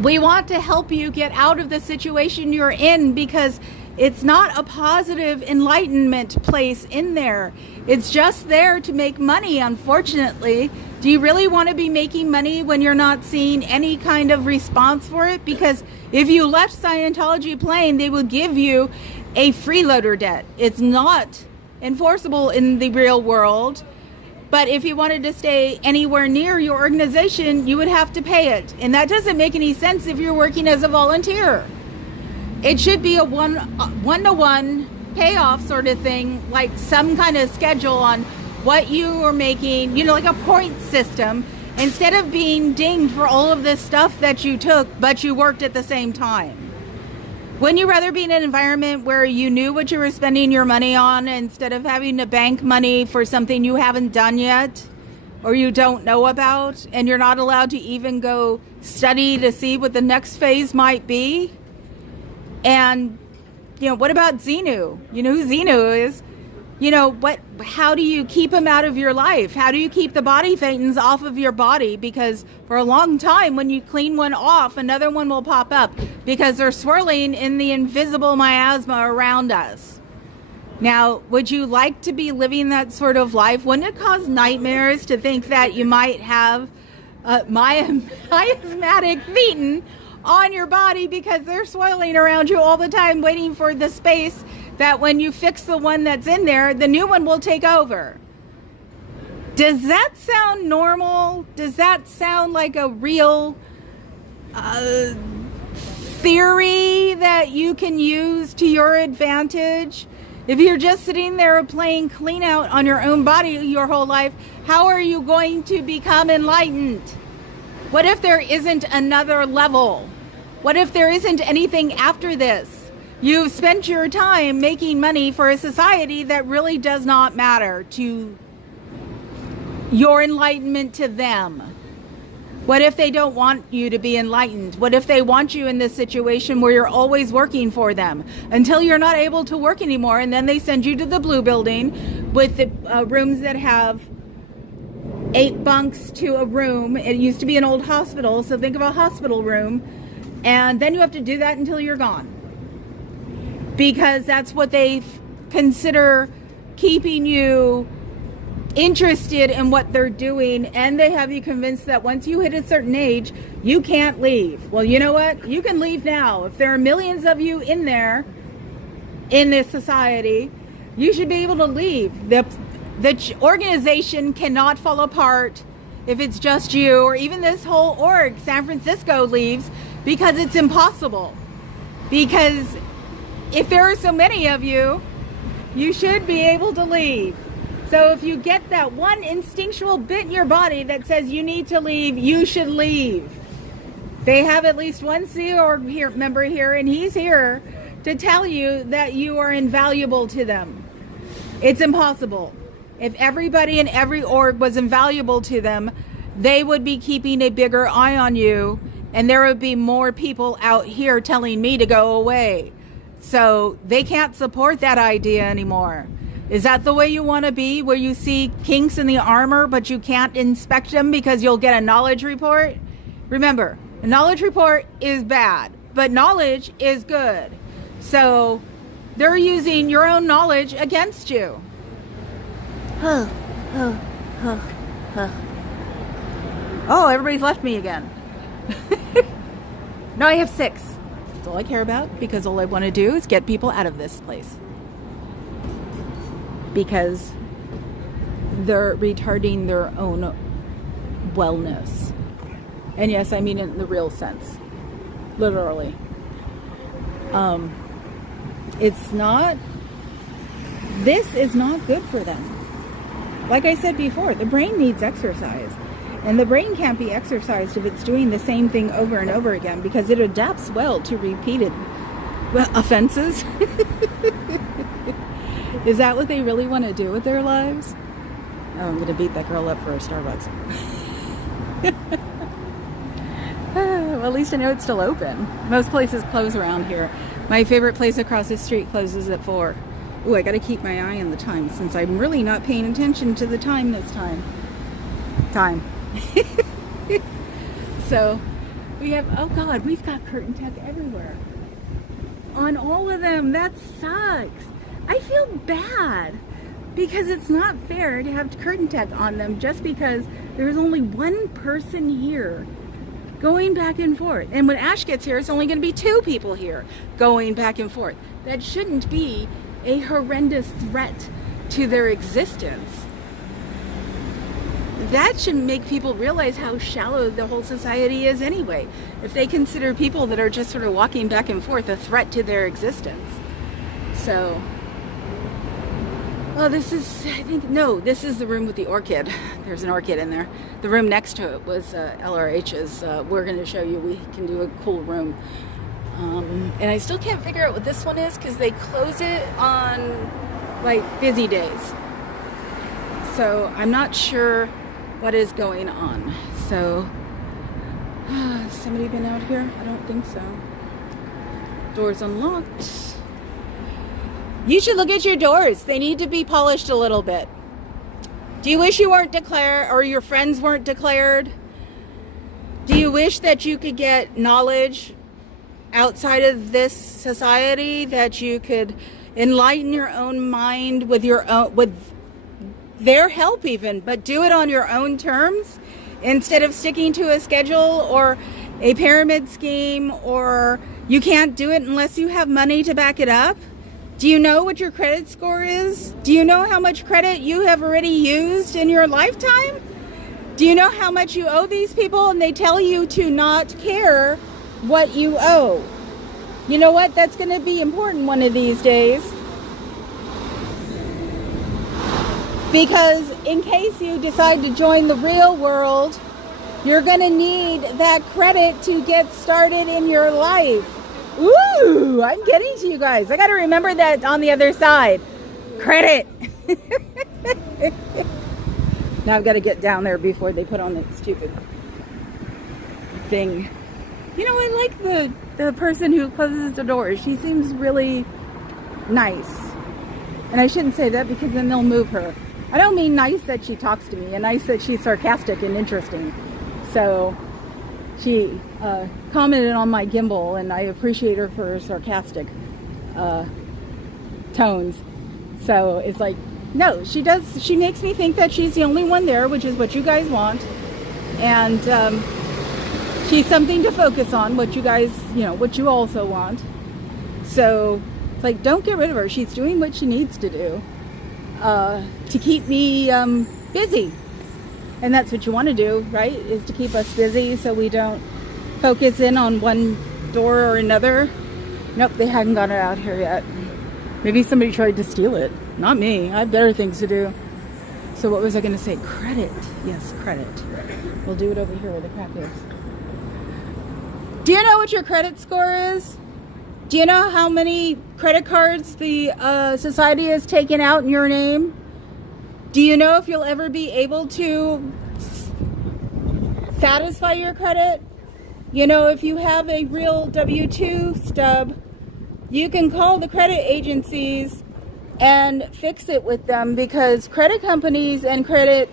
We want to help you get out of the situation you're in because it's not a positive enlightenment place in there. It's just there to make money, unfortunately. Do you really want to be making money when you're not seeing any kind of response for it? Because if you left Scientology plain, they will give you a freeloader debt. It's not enforceable in the real world. But if you wanted to stay anywhere near your organization, you would have to pay it. And that doesn't make any sense if you're working as a volunteer. It should be a one-to-one payoff sort of thing, like some kind of schedule on what you are making, you know, like a point system, instead of being dinged for all of this stuff that you took, but you worked at the same time. Wouldn't you rather be in an environment where you knew what you were spending your money on instead of having to bank money for something you haven't done yet or you don't know about, and you're not allowed to even go study to see what the next phase might be? And, you know, what about Xenu? You know who Xenu is? You know, how do you keep them out of your life? How do you keep the body thetans off of your body? Because for a long time, when you clean one off, another one will pop up because they're swirling in the invisible miasma around us. Now, would you like to be living that sort of life? Wouldn't it cause nightmares to think that you might have miasmatic thetan on your body because they're swirling around you all the time, waiting for the space that when you fix the one that's in there, the new one will take over? Does that sound normal? Does that sound like a real theory that you can use to your advantage? If you're just sitting there playing clean out on your own body your whole life, how are you going to become enlightened? What if there isn't another level? What if there isn't anything after this? You've spent your time making money for a society that really does not matter to your enlightenment to them. What if they don't want you to be enlightened? What if they want you in this situation where you're always working for them until you're not able to work anymore, and then they send you to the blue building with the rooms that have 8 bunks to a room. It used to be an old hospital, so think of a hospital room. And then you have to do that until you're gone, because that's what they consider keeping you interested in what they're doing. And they have you convinced that once you hit a certain age, you can't leave. Well, you know what? You can leave now. If there are millions of you in there, in this society, you should be able to leave. The organization cannot fall apart if it's just you, or even this whole org, San Francisco, leaves, because it's impossible. Because if there are so many of you, you should be able to leave. So if you get that one instinctual bit in your body that says you need to leave, you should leave. They have at least one Sea Org member here, and he's here to tell you that you are invaluable to them. It's impossible. If everybody in every org was invaluable to them, they would be keeping a bigger eye on you, and there would be more people out here telling me to go away. So they can't support that idea anymore. Is that the way you want to be, where you see kinks in the armor, but you can't inspect them because you'll get a knowledge report? Remember, a knowledge report is bad, but knowledge is good. So they're using your own knowledge against you. Oh, everybody's left me again. No, I have 6. That's all I care about, because all I want to do is get people out of this place. Because they're retarding their own wellness. And yes, I mean it in the real sense. Literally. It's not, this is not good for them. Like I said before, the brain needs exercise. And the brain can't be exercised if it's doing the same thing over and over again, because it adapts well to repeated offenses. Is that what they really want to do with their lives? Oh, I'm going to beat that girl up for a Starbucks. Well, at least I know it's still open. Most places close around here. My favorite place across the street closes at 4. Ooh, I got to keep my eye on the time, since I'm really not paying attention to the time this time. So we have, oh God, we've got curtain tech everywhere. On all of them. That sucks. I feel bad because it's not fair to have curtain tech on them just because there's only one person here going back and forth. And when Ash gets here, it's only going to be 2 people here going back and forth. That shouldn't be a horrendous threat to their existence. That should make people realize how shallow the whole society is anyway, if they consider people that are just sort of walking back and forth a threat to their existence. So, well, this is, I think, no, this is the room with the orchid. There's an orchid in there. The room next to it was LRH's. We're going to show you, we can do a cool room. And I still can't figure out what this one is because they close it on, like, busy days. So I'm not sure what is going on. So, has somebody been out here? I don't think so. Doors unlocked. You should look at your doors. They need to be polished a little bit. Do you wish you weren't declared, or your friends weren't declared? Do you wish that you could get knowledge outside of this society, that you could enlighten your own mind with your own, with their help even, but do it on your own terms instead of sticking to a schedule or a pyramid scheme, or you can't do it unless you have money to back it up? Do you know what your credit score is? Do you know how much credit you have already used in your lifetime? Do you know how much you owe these people and they tell you to not care what you owe? You know what? That's going to be important one of these days. Because in case you decide to join the real world, you're going to need that credit to get started in your life. Ooh, I'm getting to you guys. I got to remember that on the other side. Credit. Now I've got to get down there before they put on that stupid thing. You know, I like the person who closes the doors. She seems really nice. And I shouldn't say that because then they'll move her. I don't mean nice that she talks to me, and nice that she's sarcastic and interesting. So she commented on my gimbal, and I appreciate her for her sarcastic tones. So it's like, no, she does. She makes me think that she's the only one there, which is what you guys want. And she's something to focus on, what you guys, you know, what you also want. So it's like, don't get rid of her. She's doing what she needs to do to keep me busy. And that's what you want to do, right? Is to keep us busy so we don't focus in on one door or another. Nope, they hadn't got it out here yet. Maybe somebody tried to steal it. Not me. I have better things to do. So what was I going to say? Credit. Yes, credit. We'll do it over here where the crap is. Do you know what your credit score is? Do you know how many credit cards the society has taken out in your name? Do you know if you'll ever be able to satisfy your credit? You know, if you have a real W-2 stub, you can call the credit agencies and fix it with them, because credit companies and credit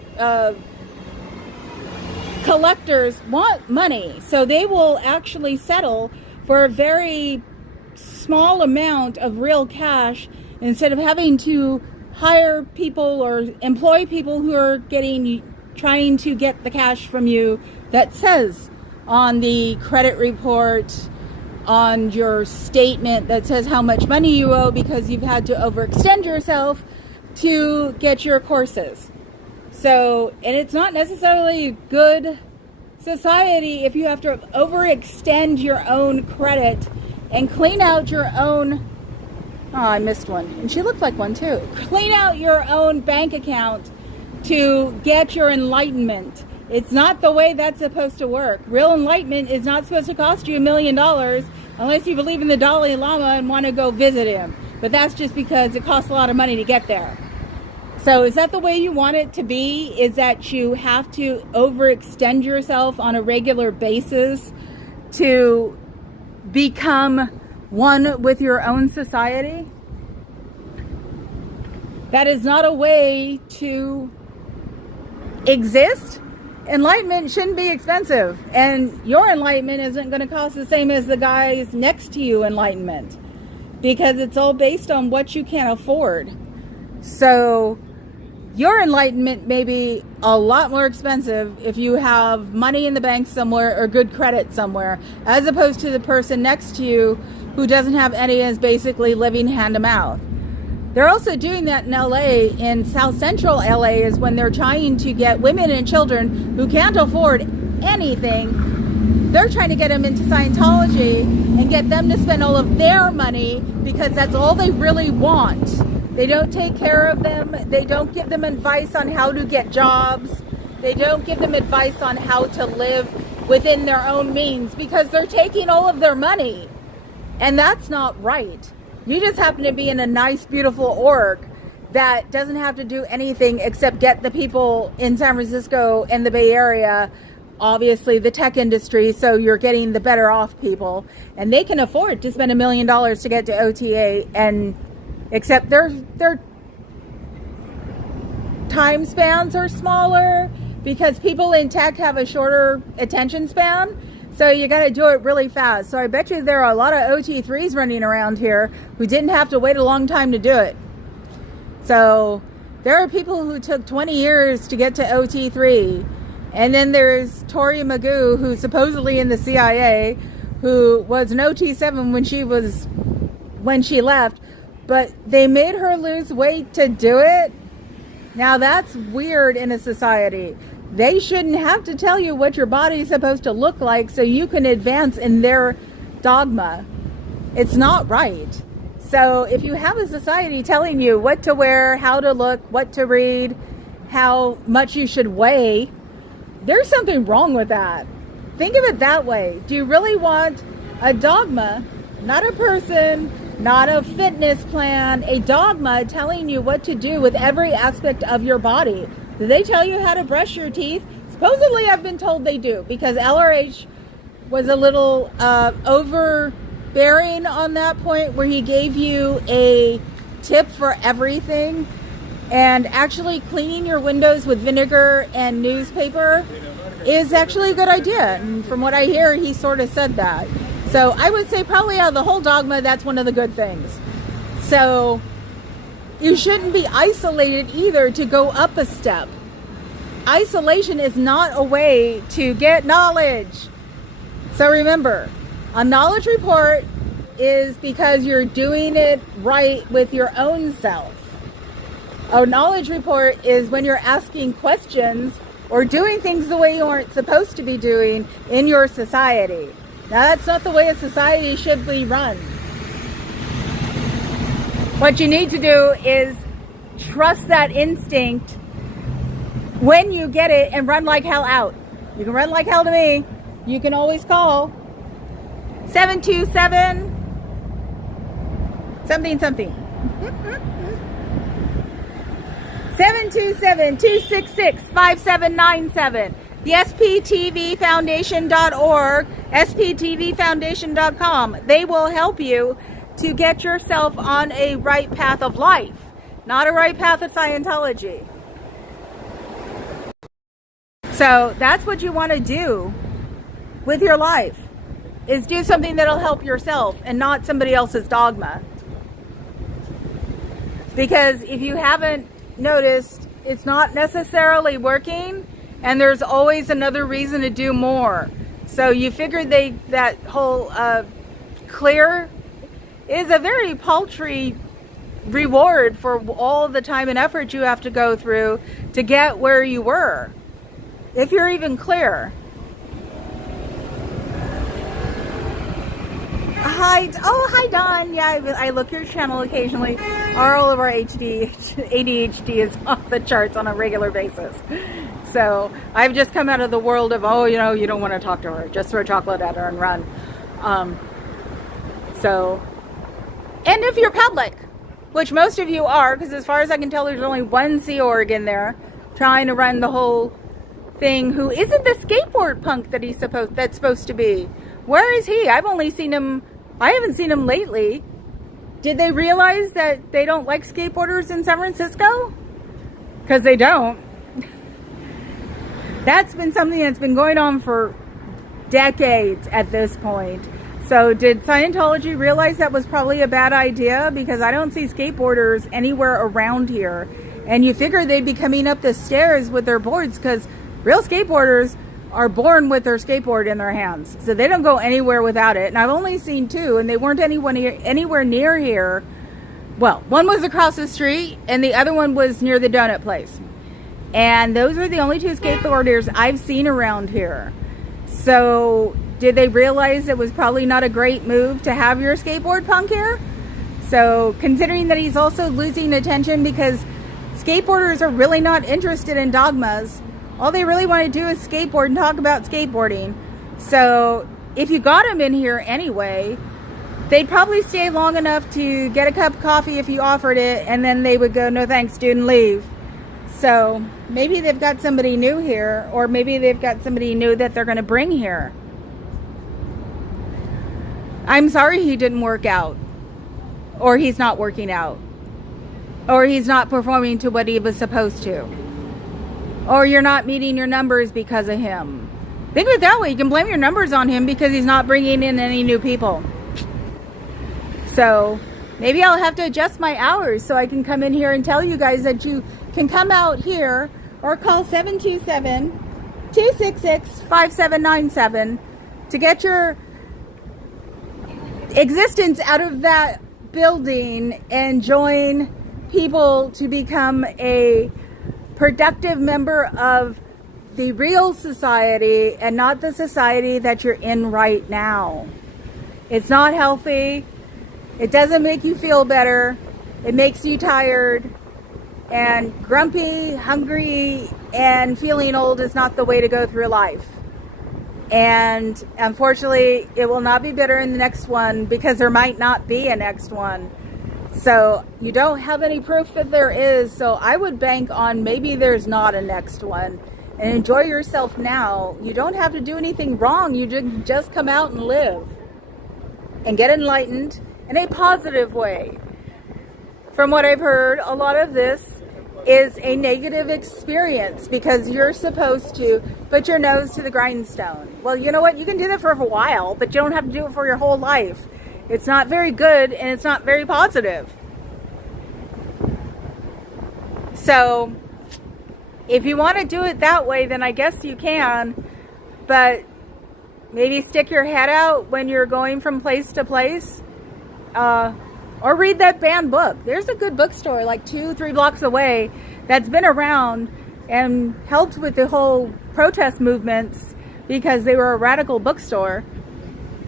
collectors want money. So they will actually settle for a very small amount of real cash instead of having to hire people or employ people who are trying to get the cash from you that says on the credit report, on your statement that says how much money you owe because you've had to overextend yourself to get your courses. So, and it's not necessarily good society if you have to overextend your own credit and clean out your own, oh, I missed one, and she looked like one too. Clean out your own bank account to get your enlightenment. It's not the way that's supposed to work. Real enlightenment is not supposed to cost you $1 million unless you believe in the Dalai Lama and want to go visit him. But that's just because it costs a lot of money to get there. So is that the way you want it to be? Is that you have to overextend yourself on a regular basis to become one with your own society? That is not a way to exist. Enlightenment shouldn't be expensive, and your enlightenment isn't going to cost the same as the guys next to you enlightenment, because it's all based on what you can afford. So your enlightenment may be a lot more expensive if you have money in the bank somewhere or good credit somewhere, as opposed to the person next to you who doesn't have any and is basically living hand to mouth. They're also doing that in LA. In South Central LA is when they're trying to get women and children who can't afford anything. They're trying to get them into Scientology and get them to spend all of their money because that's all they really want. They don't take care of them. They don't give them advice on how to get jobs. They don't give them advice on how to live within their own means because they're taking all of their money. And that's not right. You just happen to be in a nice, beautiful org that doesn't have to do anything except get the people in San Francisco and the Bay Area, obviously the tech industry, so you're getting the better off people. And they can afford to spend $1 million to get to OTA, and except their time spans are smaller because people in tech have a shorter attention span. So you got to do it really fast. So I bet you there are a lot of OT3s running around here who didn't have to wait a long time to do it. So there are people who took 20 years to get to OT3. And then there's Tori Magoo, who's supposedly in the CIA, who was an OT7 when she left. But they made her lose weight to do it. Now that's weird in a society. They shouldn't have to tell you what your body is supposed to look like so you can advance in their dogma. It's not right. So if you have a society telling you what to wear, how to look, what to read, how much you should weigh, there's something wrong with that. Think of it that way. Do you really want a dogma, not a person, not a fitness plan, a dogma telling you what to do with every aspect of your body? Do they tell you how to brush your teeth? Supposedly I've been told they do, because LRH was a little overbearing on that point, where he gave you a tip for everything. And actually cleaning your windows with vinegar and newspaper is actually a good idea. And from what I hear, he sort of said that. So I would say probably out of the whole dogma, that's one of the good things. So you shouldn't be isolated either to go up a step. Isolation is not a way to get knowledge. So remember, a knowledge report is because you're doing it right with your own self. A knowledge report is when you're asking questions or doing things the way you aren't supposed to be doing in your society. Now that's not the way a society should be run. What you need to do is trust that instinct when you get it and run like hell out. You can run like hell to me. You can always call 727 something something. 727-266-5797. The SPTVFoundation.org, SPTVFoundation.com. They will help you to get yourself on a right path of life, not a right path of Scientology. So that's what you want to do with your life, is do something that'll help yourself and not somebody else's dogma. Because if you haven't noticed, it's not necessarily working, and there's always another reason to do more. So you figured that whole clear is a very paltry reward for all the time and effort you have to go through to get where you were, if you're even clear. Hi, oh hi Don. Yeah, I look your channel occasionally. All of our ADHD is off the charts on a regular basis. So I've just come out of the world of, oh, you know, you don't want to talk to her. Just throw chocolate at her and run. And if you're public, which most of you are, because as far as I can tell, there's only one Sea Org in there trying to run the whole thing, who isn't the skateboard punk that that's supposed to be. Where is he? I've only seen him, I haven't seen him lately. Did they realize that they don't like skateboarders in San Francisco? Because they don't. That's been something that's been going on for decades at this point. So did Scientology realize that was probably a bad idea? Because I don't see skateboarders anywhere around here. And you figure they'd be coming up the stairs with their boards, because real skateboarders are born with their skateboard in their hands. So they don't go anywhere without it. And I've only seen two, and they weren't anywhere near here. Well, one was across the street, and the other one was near the donut place. And those are the only two skateboarders I've seen around here. So did they realize it was probably not a great move to have your skateboard punk here? So considering that he's also losing attention because skateboarders are really not interested in dogmas. All they really want to do is skateboard and talk about skateboarding. So if you got him in here anyway, they'd probably stay long enough to get a cup of coffee if you offered it, and then they would go, no thanks, dude, and leave. So maybe they've got somebody new here, or maybe they've got somebody new that they're going to bring here. I'm sorry he didn't work out, or he's not working out, or he's not performing to what he was supposed to, or you're not meeting your numbers because of him. Think of it that way. You can blame your numbers on him because he's not bringing in any new people. So maybe I'll have to adjust my hours so I can come in here and tell you guys that you can come out here or call 727-266-5797 to get your existence out of that building and join people to become a productive member of the real society and not the society that you're in right now. It's not healthy. It doesn't make you feel better. It makes you tired and grumpy, hungry, and feeling old is not the way to go through life. And unfortunately, it will not be better in the next one because there might not be a next one. So you don't have any proof that there is. So I would bank on maybe there's not a next one and enjoy yourself now. You don't have to do anything wrong. You just come out and live and get enlightened in a positive way. From what I've heard, a lot of this is a negative experience because you're supposed to put your nose to the grindstone. Well, you know what? You can do that for a while, but you don't have to do it for your whole life. It's not very good and it's not very positive. So if you want to do it that way, then I guess you can, but maybe stick your head out when you're going from place to place. Or read that banned book. There's a good bookstore like 2-3 blocks away that's been around and helped with the whole protest movements because they were a radical bookstore.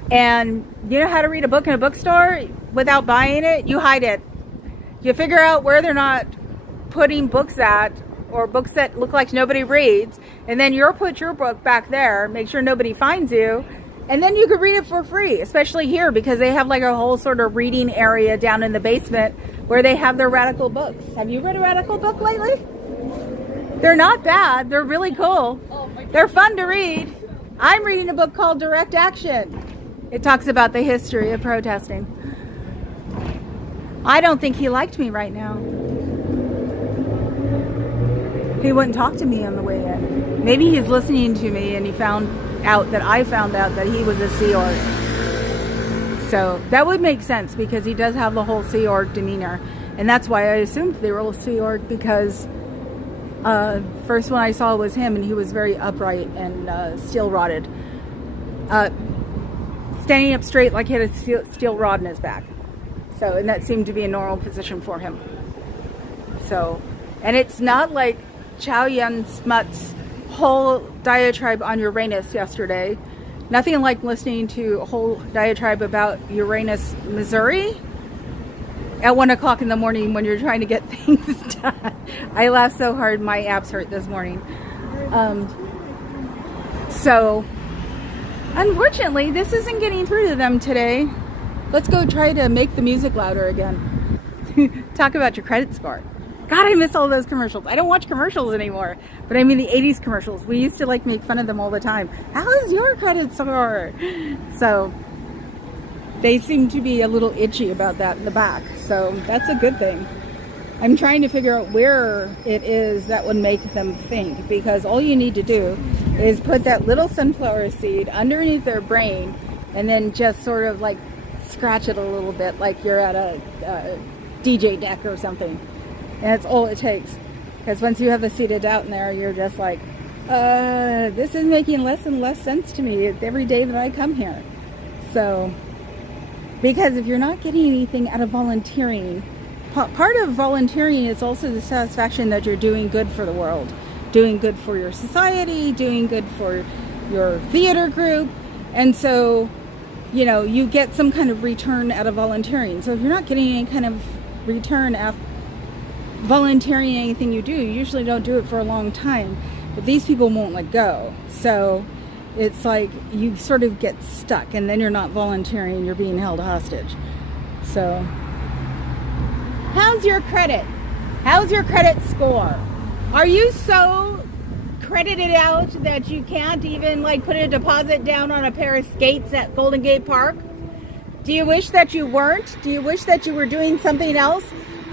And you know how to read a book in a bookstore without buying it? You hide it. You figure out where they're not putting books at, or books that look like nobody reads, and then you'll put your book back there, make sure nobody finds you, and then you can read it for free, especially here because they have like a whole sort of reading area down in the basement where they have their radical books. Have you read a radical book lately? They're not bad. They're really cool. They're fun to read. I'm reading a book called Direct Action. It talks about the history of protesting. I don't think he liked me right now. He wouldn't talk to me on the way in. Maybe he's listening to me and he found out that I found out that he was a Sea Org. So that would make sense because he does have the whole Sea Org demeanor. And that's why I assumed they were all Sea Org, because first one I saw was him and he was very upright and steel rotted. Standing up straight like he had a steel rod in his back. So, and that seemed to be a normal position for him. So, and it's not like Chow Yun Smut's whole diatribe on Uranus yesterday Nothing like listening to a whole diatribe about Uranus, Missouri at 1 o'clock in the morning when you're trying to get things done. I laughed so hard my abs hurt this morning. So unfortunately, this isn't getting through to them today. Let's go try to make the music louder again. Talk about your credit score. God, I miss all those commercials. I don't watch commercials anymore, but I mean the 80s commercials. We used to like make fun of them all the time. How is your credit score? So they seem to be a little itchy about that in the back. So that's a good thing. I'm trying to figure out where it is that would make them think, because all you need to do is put that little sunflower seed underneath their brain and then just sort of like scratch it a little bit like you're at a DJ deck or something. And that's all it takes. Because once you have the seed of doubt in there, you're just like, this is making less and less sense to me every day that I come here. So, because if you're not getting anything out of volunteering, part of volunteering is also the satisfaction that you're doing good for the world, doing good for your society, doing good for your theater group. And so, you know, you get some kind of return out of volunteering. So if you're not getting any kind of return after volunteering anything you do, you usually don't do it for a long time, but these people won't let go. So it's like you sort of get stuck, and then you're not volunteering, you're being held hostage. So how's your credit? How's your credit score? Are you so credited out that you can't even like put a deposit down on a pair of skates at Golden Gate Park? Do you wish that you weren't? Do you wish that you were doing something else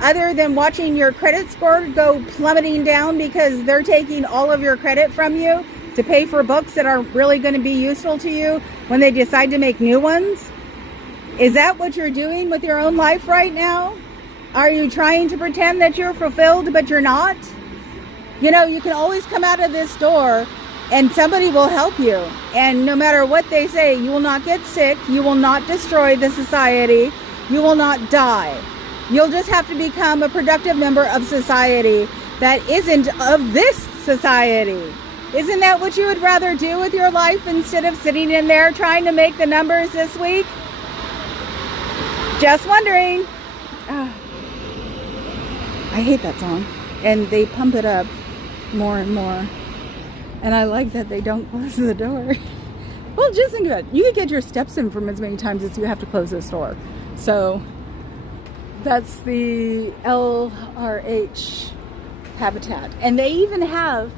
other than watching your credit score go plummeting down because they're taking all of your credit from you to pay for books that aren't really going to be useful to you when they decide to make new ones? Is that what you're doing with your own life right now? Are you trying to pretend that you're fulfilled but you're not? You know, you can always come out of this door and somebody will help you. And no matter what they say, you will not get sick. You will not destroy the society. You will not die. You'll just have to become a productive member of society that isn't of this society. Isn't that what you would rather do with your life instead of sitting in there trying to make the numbers this week? Just wondering. I hate that song. And they pump it up more and more. And I like that they don't close the door. Well, just think about it. You can get your steps in from as many times as you have to close this door. So that's the LRH habitat. And they even have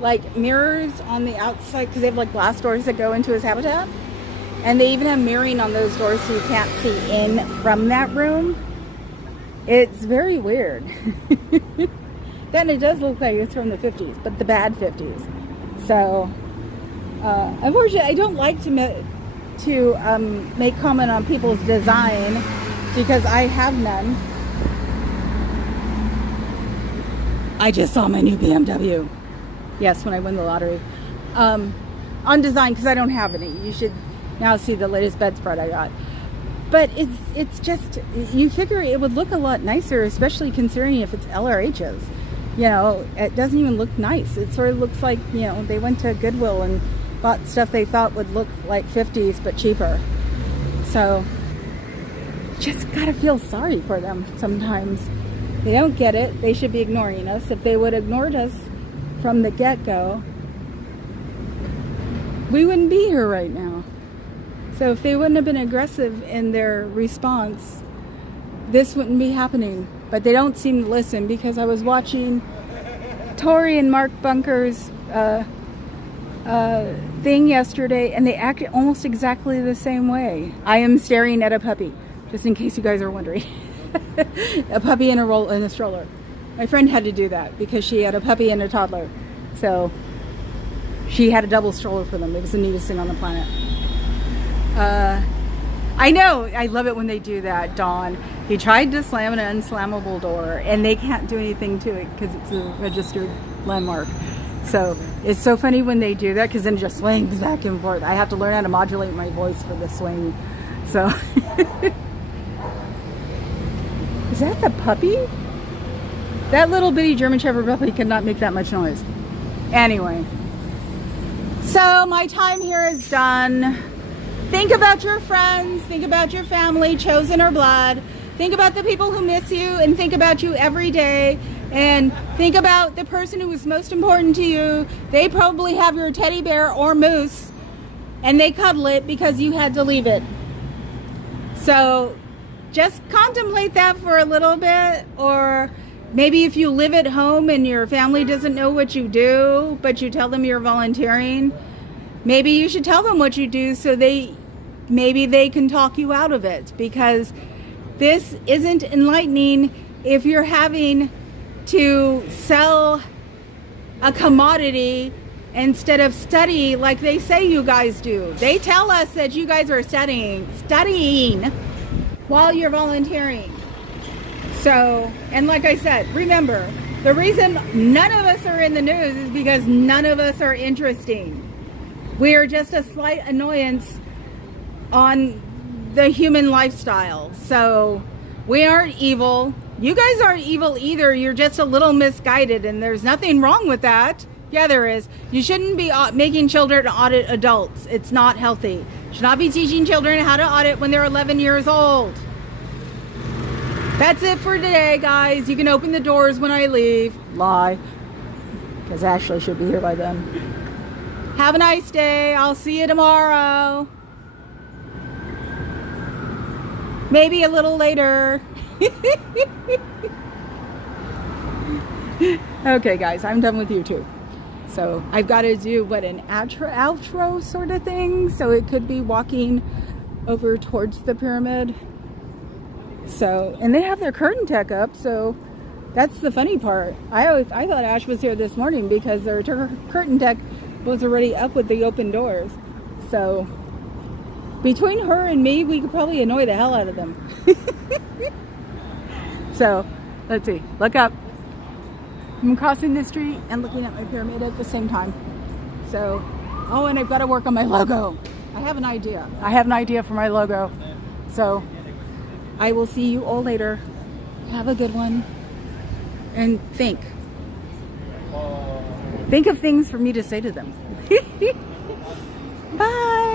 like mirrors on the outside because they have like glass doors that go into his habitat. And they even have mirroring on those doors so you can't see in from that room. It's very weird. Then it does look like it's from the 50s, but the bad 50s. So, unfortunately, I don't like to make comment on people's design because I have none. I just saw my new BMW. Yes, when I win the lottery. On design, because I don't have any. You should now see the latest bedspread I got. But it's just, you figure it would look a lot nicer, especially considering if it's LRH's. You know, it doesn't even look nice. It sort of looks like, you know, they went to Goodwill and bought stuff they thought would look like 50s but cheaper. So, just gotta feel sorry for them sometimes. They don't get it. They should be ignoring us. If they would have ignored us from the get-go, we wouldn't be here right now. So if they wouldn't have been aggressive in their response, this wouldn't be happening. But they don't seem to listen, because I was watching Tori and Mark Bunker's thing yesterday, and they acted almost exactly the same way. I am staring at a puppy, just in case you guys are wondering. A puppy in a stroller. My friend had to do that because she had a puppy and a toddler. So she had a double stroller for them. It was the neatest thing on the planet. I know, I love it when they do that, Dawn. He tried to slam an unslammable door, and they can't do anything to it because it's a registered landmark. So it's so funny when they do that, because then it just swings back and forth. I have to learn how to modulate my voice for the swing. So is that the puppy? That little bitty German Shepherd puppy could not make that much noise. Anyway, So my time here is done. Think about your friends, think about your family, chosen or blood. Think about the people who miss you and think about you every day. And think about the person who was most important to you. They probably have your teddy bear or moose and they cuddle it because you had to leave it. So just contemplate that for a little bit. Or maybe if you live at home and your family doesn't know what you do, but you tell them you're volunteering, maybe you should tell them what you do so maybe they can talk you out of it, because this isn't enlightening if you're having to sell a commodity instead of study like they say you guys do. They tell us that you guys are studying while you're volunteering. So, and like I said, remember, the reason none of us are in the news is because none of us are interesting. We are just a slight annoyance on the human lifestyle. So we aren't evil. You guys aren't evil either. You're just a little misguided, and there's nothing wrong with that. Yeah, there is. You shouldn't be making children audit adults. It's not healthy. You should not be teaching children how to audit when they're 11 years old. That's it for today, guys. You can open the doors when I leave. Lie. Because Ashley should be here by then. Have a nice day. I'll see you tomorrow. Maybe a little later. Okay, guys, I'm done with YouTube. So I've got to do an outro sort of thing. So it could be walking over towards the pyramid. So, and they have their curtain tech up. So that's the funny part. I thought Ash was here this morning because their curtain tech was already up with the open doors. So between her and me, we could probably annoy the hell out of them. So, let's see. Look up. I'm crossing the street and looking at my pyramid at the same time. So, oh, and I've got to work on my logo. I have an idea. I have an idea for my logo. So, I will see you all later. Have a good one. And think. Think of things for me to say to them. Bye.